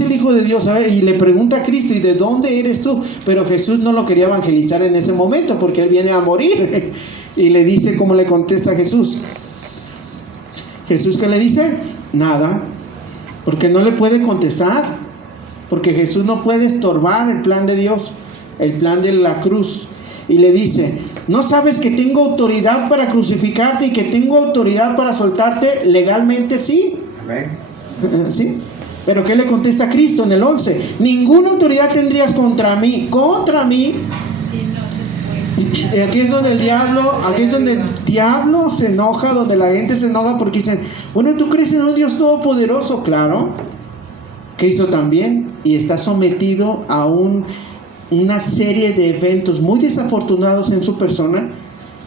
el hijo de Dios? ¿Sabe? Y le pregunta a Cristo: ¿y de dónde eres tú? Pero Jesús no lo quería evangelizar en ese momento porque él viene a morir. Y le dice, ¿cómo le contesta Jesús? ¿Jesús qué le dice? Nada, porque no le puede contestar. porque Jesús no puede estorbar el plan de Dios, el plan de la cruz. Y le dice: ¿no sabes que tengo autoridad para crucificarte y que tengo autoridad para soltarte? Legalmente sí. Amén. ¿Sí? Pero ¿qué le contesta Cristo en el 11? Ninguna autoridad tendrías contra mí. Y aquí es donde el diablo se enoja, donde la gente se enoja porque dicen: bueno, ¿tú crees en un Dios todopoderoso? Claro, Cristo también, y está sometido a una serie de eventos muy desafortunados en su persona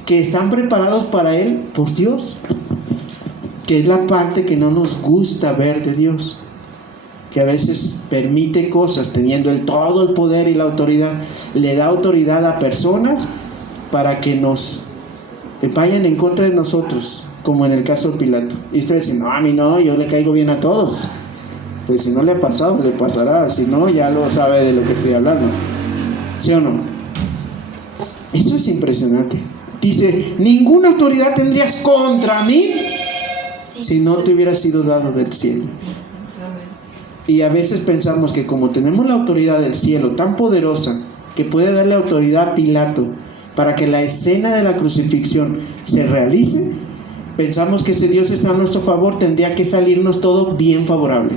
que están preparados para él por Dios, que es la parte que no nos gusta ver de Dios, que a veces permite cosas teniendo todo el poder y la autoridad, le da autoridad a personas para que nos vayan en contra de nosotros, como en el caso de Pilato. Y ustedes dicen: no, a mí no, yo le caigo bien a todos. Pues si no le ha pasado, le pasará. Si no, ya lo sabe de lo que estoy hablando. ¿Sí o no? Eso es impresionante. Dice: ninguna autoridad tendrías contra mí si no te hubiera sido dado del cielo. Y a veces pensamos que como tenemos la autoridad del cielo tan poderosa, que puede darle autoridad a Pilato para que la escena de la crucifixión se realice, pensamos que si Dios está a nuestro favor, tendría que salirnos todo bien favorable.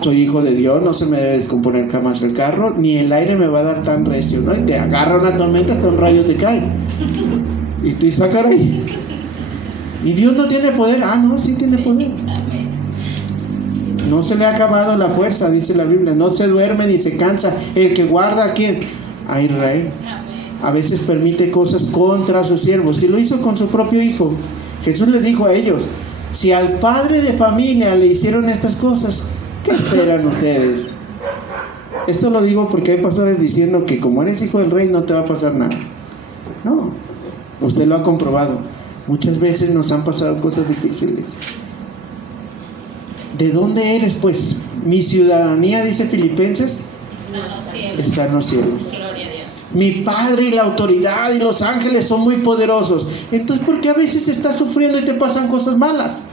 Soy hijo de Dios, no se me debe descomponer jamás el carro, ni el aire me va a dar tan recio, ¿no? Y te agarra una tormenta, hasta un rayo te cae. Y tú dices: caray, ¿y Dios no tiene poder? Ah, no, sí tiene poder. No se le ha acabado la fuerza, dice la Biblia. No se duerme ni se cansa el que guarda ¿a quién? A Israel. A veces permite cosas contra sus siervos. Y lo hizo con su propio hijo. Jesús les dijo a ellos: si al padre de familia le hicieron estas cosas, ¿qué esperan ustedes? Esto lo digo porque hay pastores diciendo que como eres hijo del rey no te va a pasar nada. No, usted lo ha comprobado. Muchas veces nos han pasado cosas difíciles. ¿De dónde eres, pues? Mi ciudadanía, dice Filipenses, está en los cielos. Gloria a Dios. Mi Padre y la autoridad y los ángeles son muy poderosos. Entonces, ¿por qué a veces estás sufriendo y te pasan cosas malas?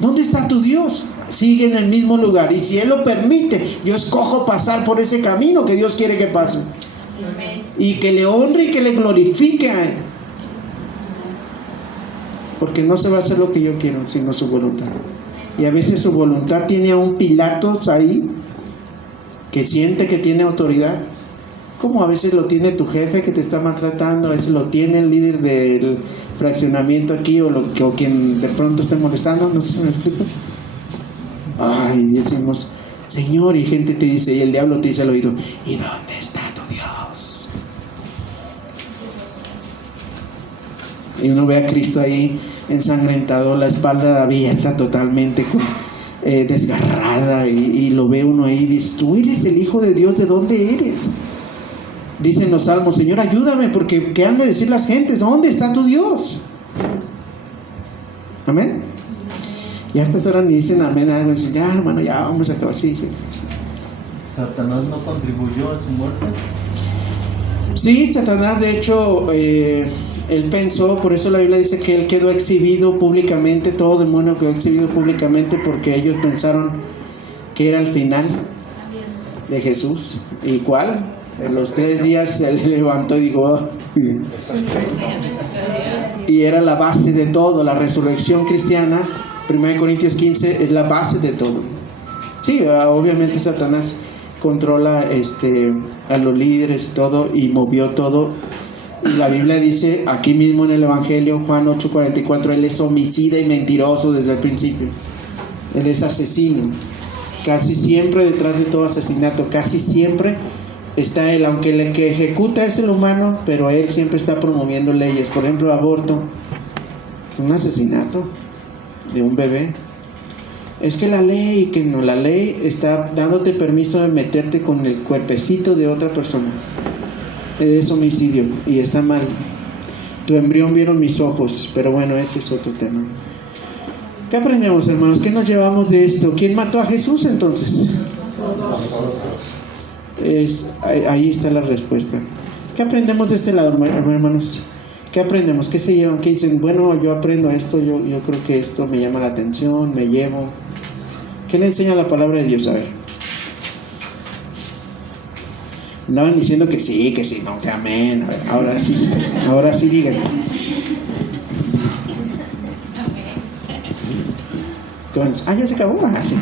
¿Dónde está tu Dios? Sigue en el mismo lugar. Y si Él lo permite, yo escojo pasar por ese camino que Dios quiere que pase. Amén. Y que le honre y que le glorifique a Él. Porque no se va a hacer lo que yo quiero, sino su voluntad. Y a veces su voluntad tiene a un Pilatos ahí que siente que tiene autoridad, como a veces lo tiene tu jefe que te está maltratando, a veces lo tiene el líder del fraccionamiento aquí, o quien de pronto esté molestando. No sé si me explico. Ay, decimos: Señor, y gente te dice, y el diablo te dice al oído: ¿y dónde está tu Dios? Y uno ve a Cristo ahí ensangrentado, la espalda abierta totalmente, desgarrada, y lo ve uno ahí y dice: tú eres el Hijo de Dios, ¿de dónde eres? Dicen los salmos: Señor, ayúdame, porque ¿qué han de decir las gentes? ¿Dónde está tu Dios? Amén. Y a estas horas ni dicen amén, dicen: ya, hermano, ya vamos a acabar. Sí. ¿Satanás no contribuyó a su muerte? Sí, Satanás, de hecho, él pensó, por eso la Biblia dice que él quedó exhibido públicamente, todo demonio quedó exhibido públicamente, porque ellos pensaron que era el final de Jesús. ¿Y cuál? En los 3 días se levantó y dijo: oh. Y era la base de todo. La resurrección cristiana, 1 Corintios 15, es la base de todo. Sí, obviamente Satanás controla a los líderes, todo, y movió todo. Y la Biblia dice aquí mismo en el Evangelio, Juan 8:44, él es homicida y mentiroso desde el principio. Él es asesino. Casi siempre detrás de todo asesinato, casi siempre está él, aunque el que ejecuta es el humano, pero él siempre está promoviendo leyes. Por ejemplo, aborto, un asesinato de un bebé. Es que la ley está dándote permiso de meterte con el cuerpecito de otra persona. Es homicidio y está mal. Tu embrión vieron mis ojos, pero bueno, ese es otro tema. ¿Qué aprendemos, hermanos? ¿Qué nos llevamos de esto? ¿Quién mató a Jesús entonces? Ahí está la respuesta. ¿Qué aprendemos de este lado, hermanos? ¿Qué aprendemos? ¿Qué se llevan? ¿Qué dicen? Bueno, yo aprendo esto, yo creo que esto me llama la atención, me llevo. ¿Qué le enseña la palabra de Dios? A ver. Andaban diciendo que sí, no, que amén. A ver, ahora sí digan. Ya se acabó. Sí.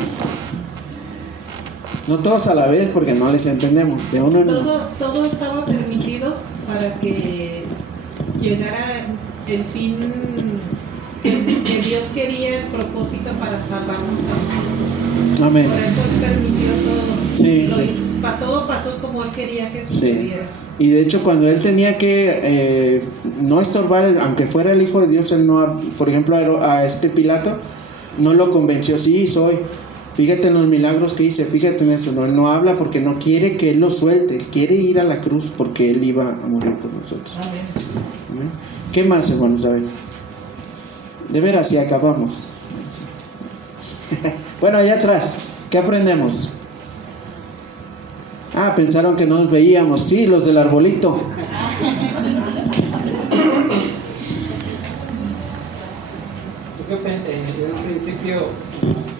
No todos a la vez porque no les entendemos. De uno en uno. Todo estaba permitido para que llegara el fin que Dios quería, el propósito para salvarnos a nosotros. Amén. Por eso Él permitió todo. Sí. Todo pasó como Él quería que sucediera. Y de hecho cuando Él tenía que no estorbar, aunque fuera el Hijo de Dios, Él no, por ejemplo, a este Pilato no lo convenció. Sí, soy. Fíjate en los milagros que hice, fíjate en eso. No, Él no habla porque no quiere que Él lo suelte. Quiere ir a la cruz porque Él iba a morir por nosotros. Amén. ¿Qué más, hermanos? A ver. De veras, si acabamos. Bueno, allá atrás, ¿qué aprendemos? Pensaron que no nos veíamos. Sí, los del arbolito. Yo creo que en un principio,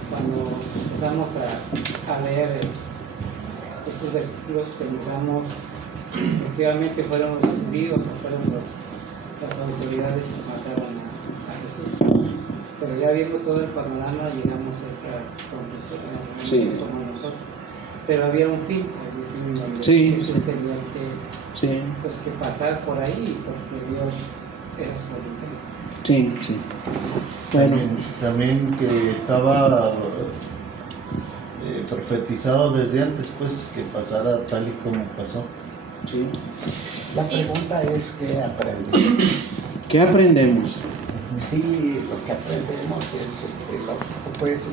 cuando empezamos a leer estos versículos, pensamos efectivamente fueron los judíos o fueron las autoridades que mataron a Jesús. Pero ya viendo todo el panorama llegamos a esa conclusión, Sí. que somos nosotros. Pero había un fin donde Sí. Jesús tenía que pasar por ahí porque Dios era su voluntad. Sí. Bueno. También que estaba profetizado desde antes, pues, que pasara tal y como pasó. Sí. La pregunta es ¿qué aprendemos? ¿Qué aprendemos? Sí, lo que aprendemos es pues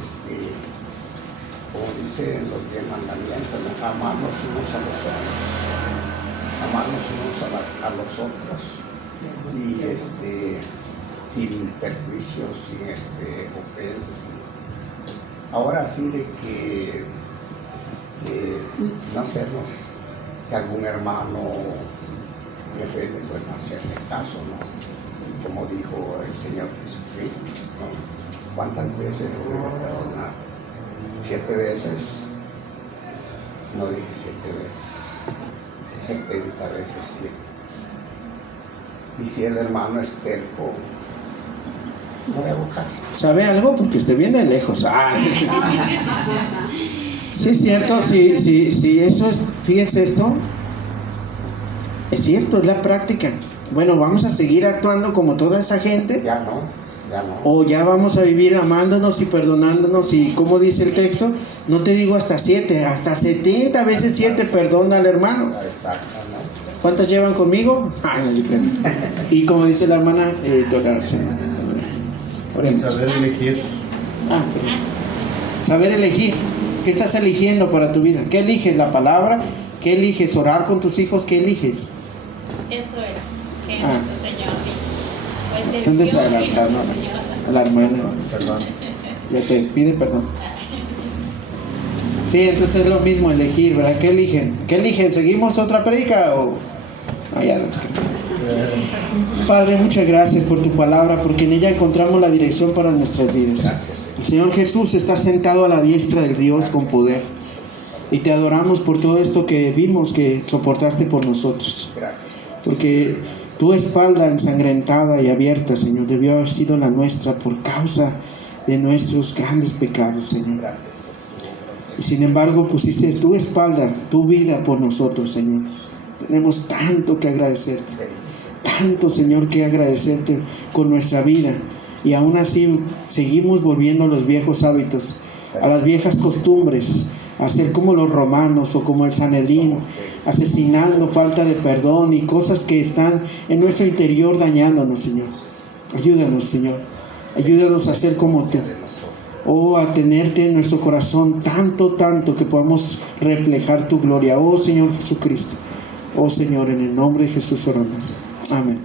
como dice los 10 mandamientos, ¿no? Amarnos unos a los otros, amarnos unos a los otros y sin perjuicios, sin ofensas. Ahora sí de que no hacernos, si algún hermano depende, pues no hacerle caso, ¿no? Como dijo el Señor Jesucristo, ¿no? ¿Cuántas veces lo debe perdonar? 7 veces, no dije 7 veces, 70 veces 7. Y si el hermano es terco, no le hago caso. ¿Sabe algo? Porque usted viene de lejos. Sí, es cierto, sí, eso es, fíjense esto, es cierto, es la práctica. Bueno, ¿vamos a seguir actuando como toda esa gente? Ya no. O ya vamos a vivir amándonos y perdonándonos y como dice el texto, no te digo hasta 7, hasta 70 veces 7 perdona al hermano. Exactamente. ¿Cuántas llevan conmigo? No sé qué. Y como dice la hermana, tocarse. Y saber elegir. Saber elegir. ¿Qué estás eligiendo para tu vida? ¿Qué eliges? ¿La palabra? ¿Qué eliges? ¿Orar con tus hijos? ¿Qué eliges? Eso era, que nuestro Señor dijo. Pues ¿Dónde se adelantaron? La hermana. Perdón. Ya te pide perdón. Sí, entonces es lo mismo elegir, ¿verdad? ¿Qué eligen? ¿Qué eligen? ¿Seguimos otra predica o...? Ya no es que... Padre, muchas gracias por tu palabra, porque en ella encontramos la dirección para nuestras vidas. Gracias. El Señor Jesús está sentado a la diestra del Dios con poder. Y te adoramos por todo esto que vimos que soportaste por nosotros. Gracias. Porque tu espalda ensangrentada y abierta, Señor, debió haber sido la nuestra por causa de nuestros grandes pecados, Señor. Gracias. Y sin embargo pusiste tu espalda, tu vida por nosotros, Señor. Tenemos tanto que agradecerte. Tanto, Señor, que agradecerte con nuestra vida. Y aún así seguimos volviendo a los viejos hábitos, a las viejas costumbres, a ser como los romanos o como el Sanedrín, asesinando, falta de perdón y cosas que están en nuestro interior dañándonos, Señor. Ayúdanos, Señor. Ayúdanos a ser como tú. A tenerte en nuestro corazón tanto que podamos reflejar tu gloria. Señor Jesucristo. Señor, en el nombre de Jesús oramos. Amén.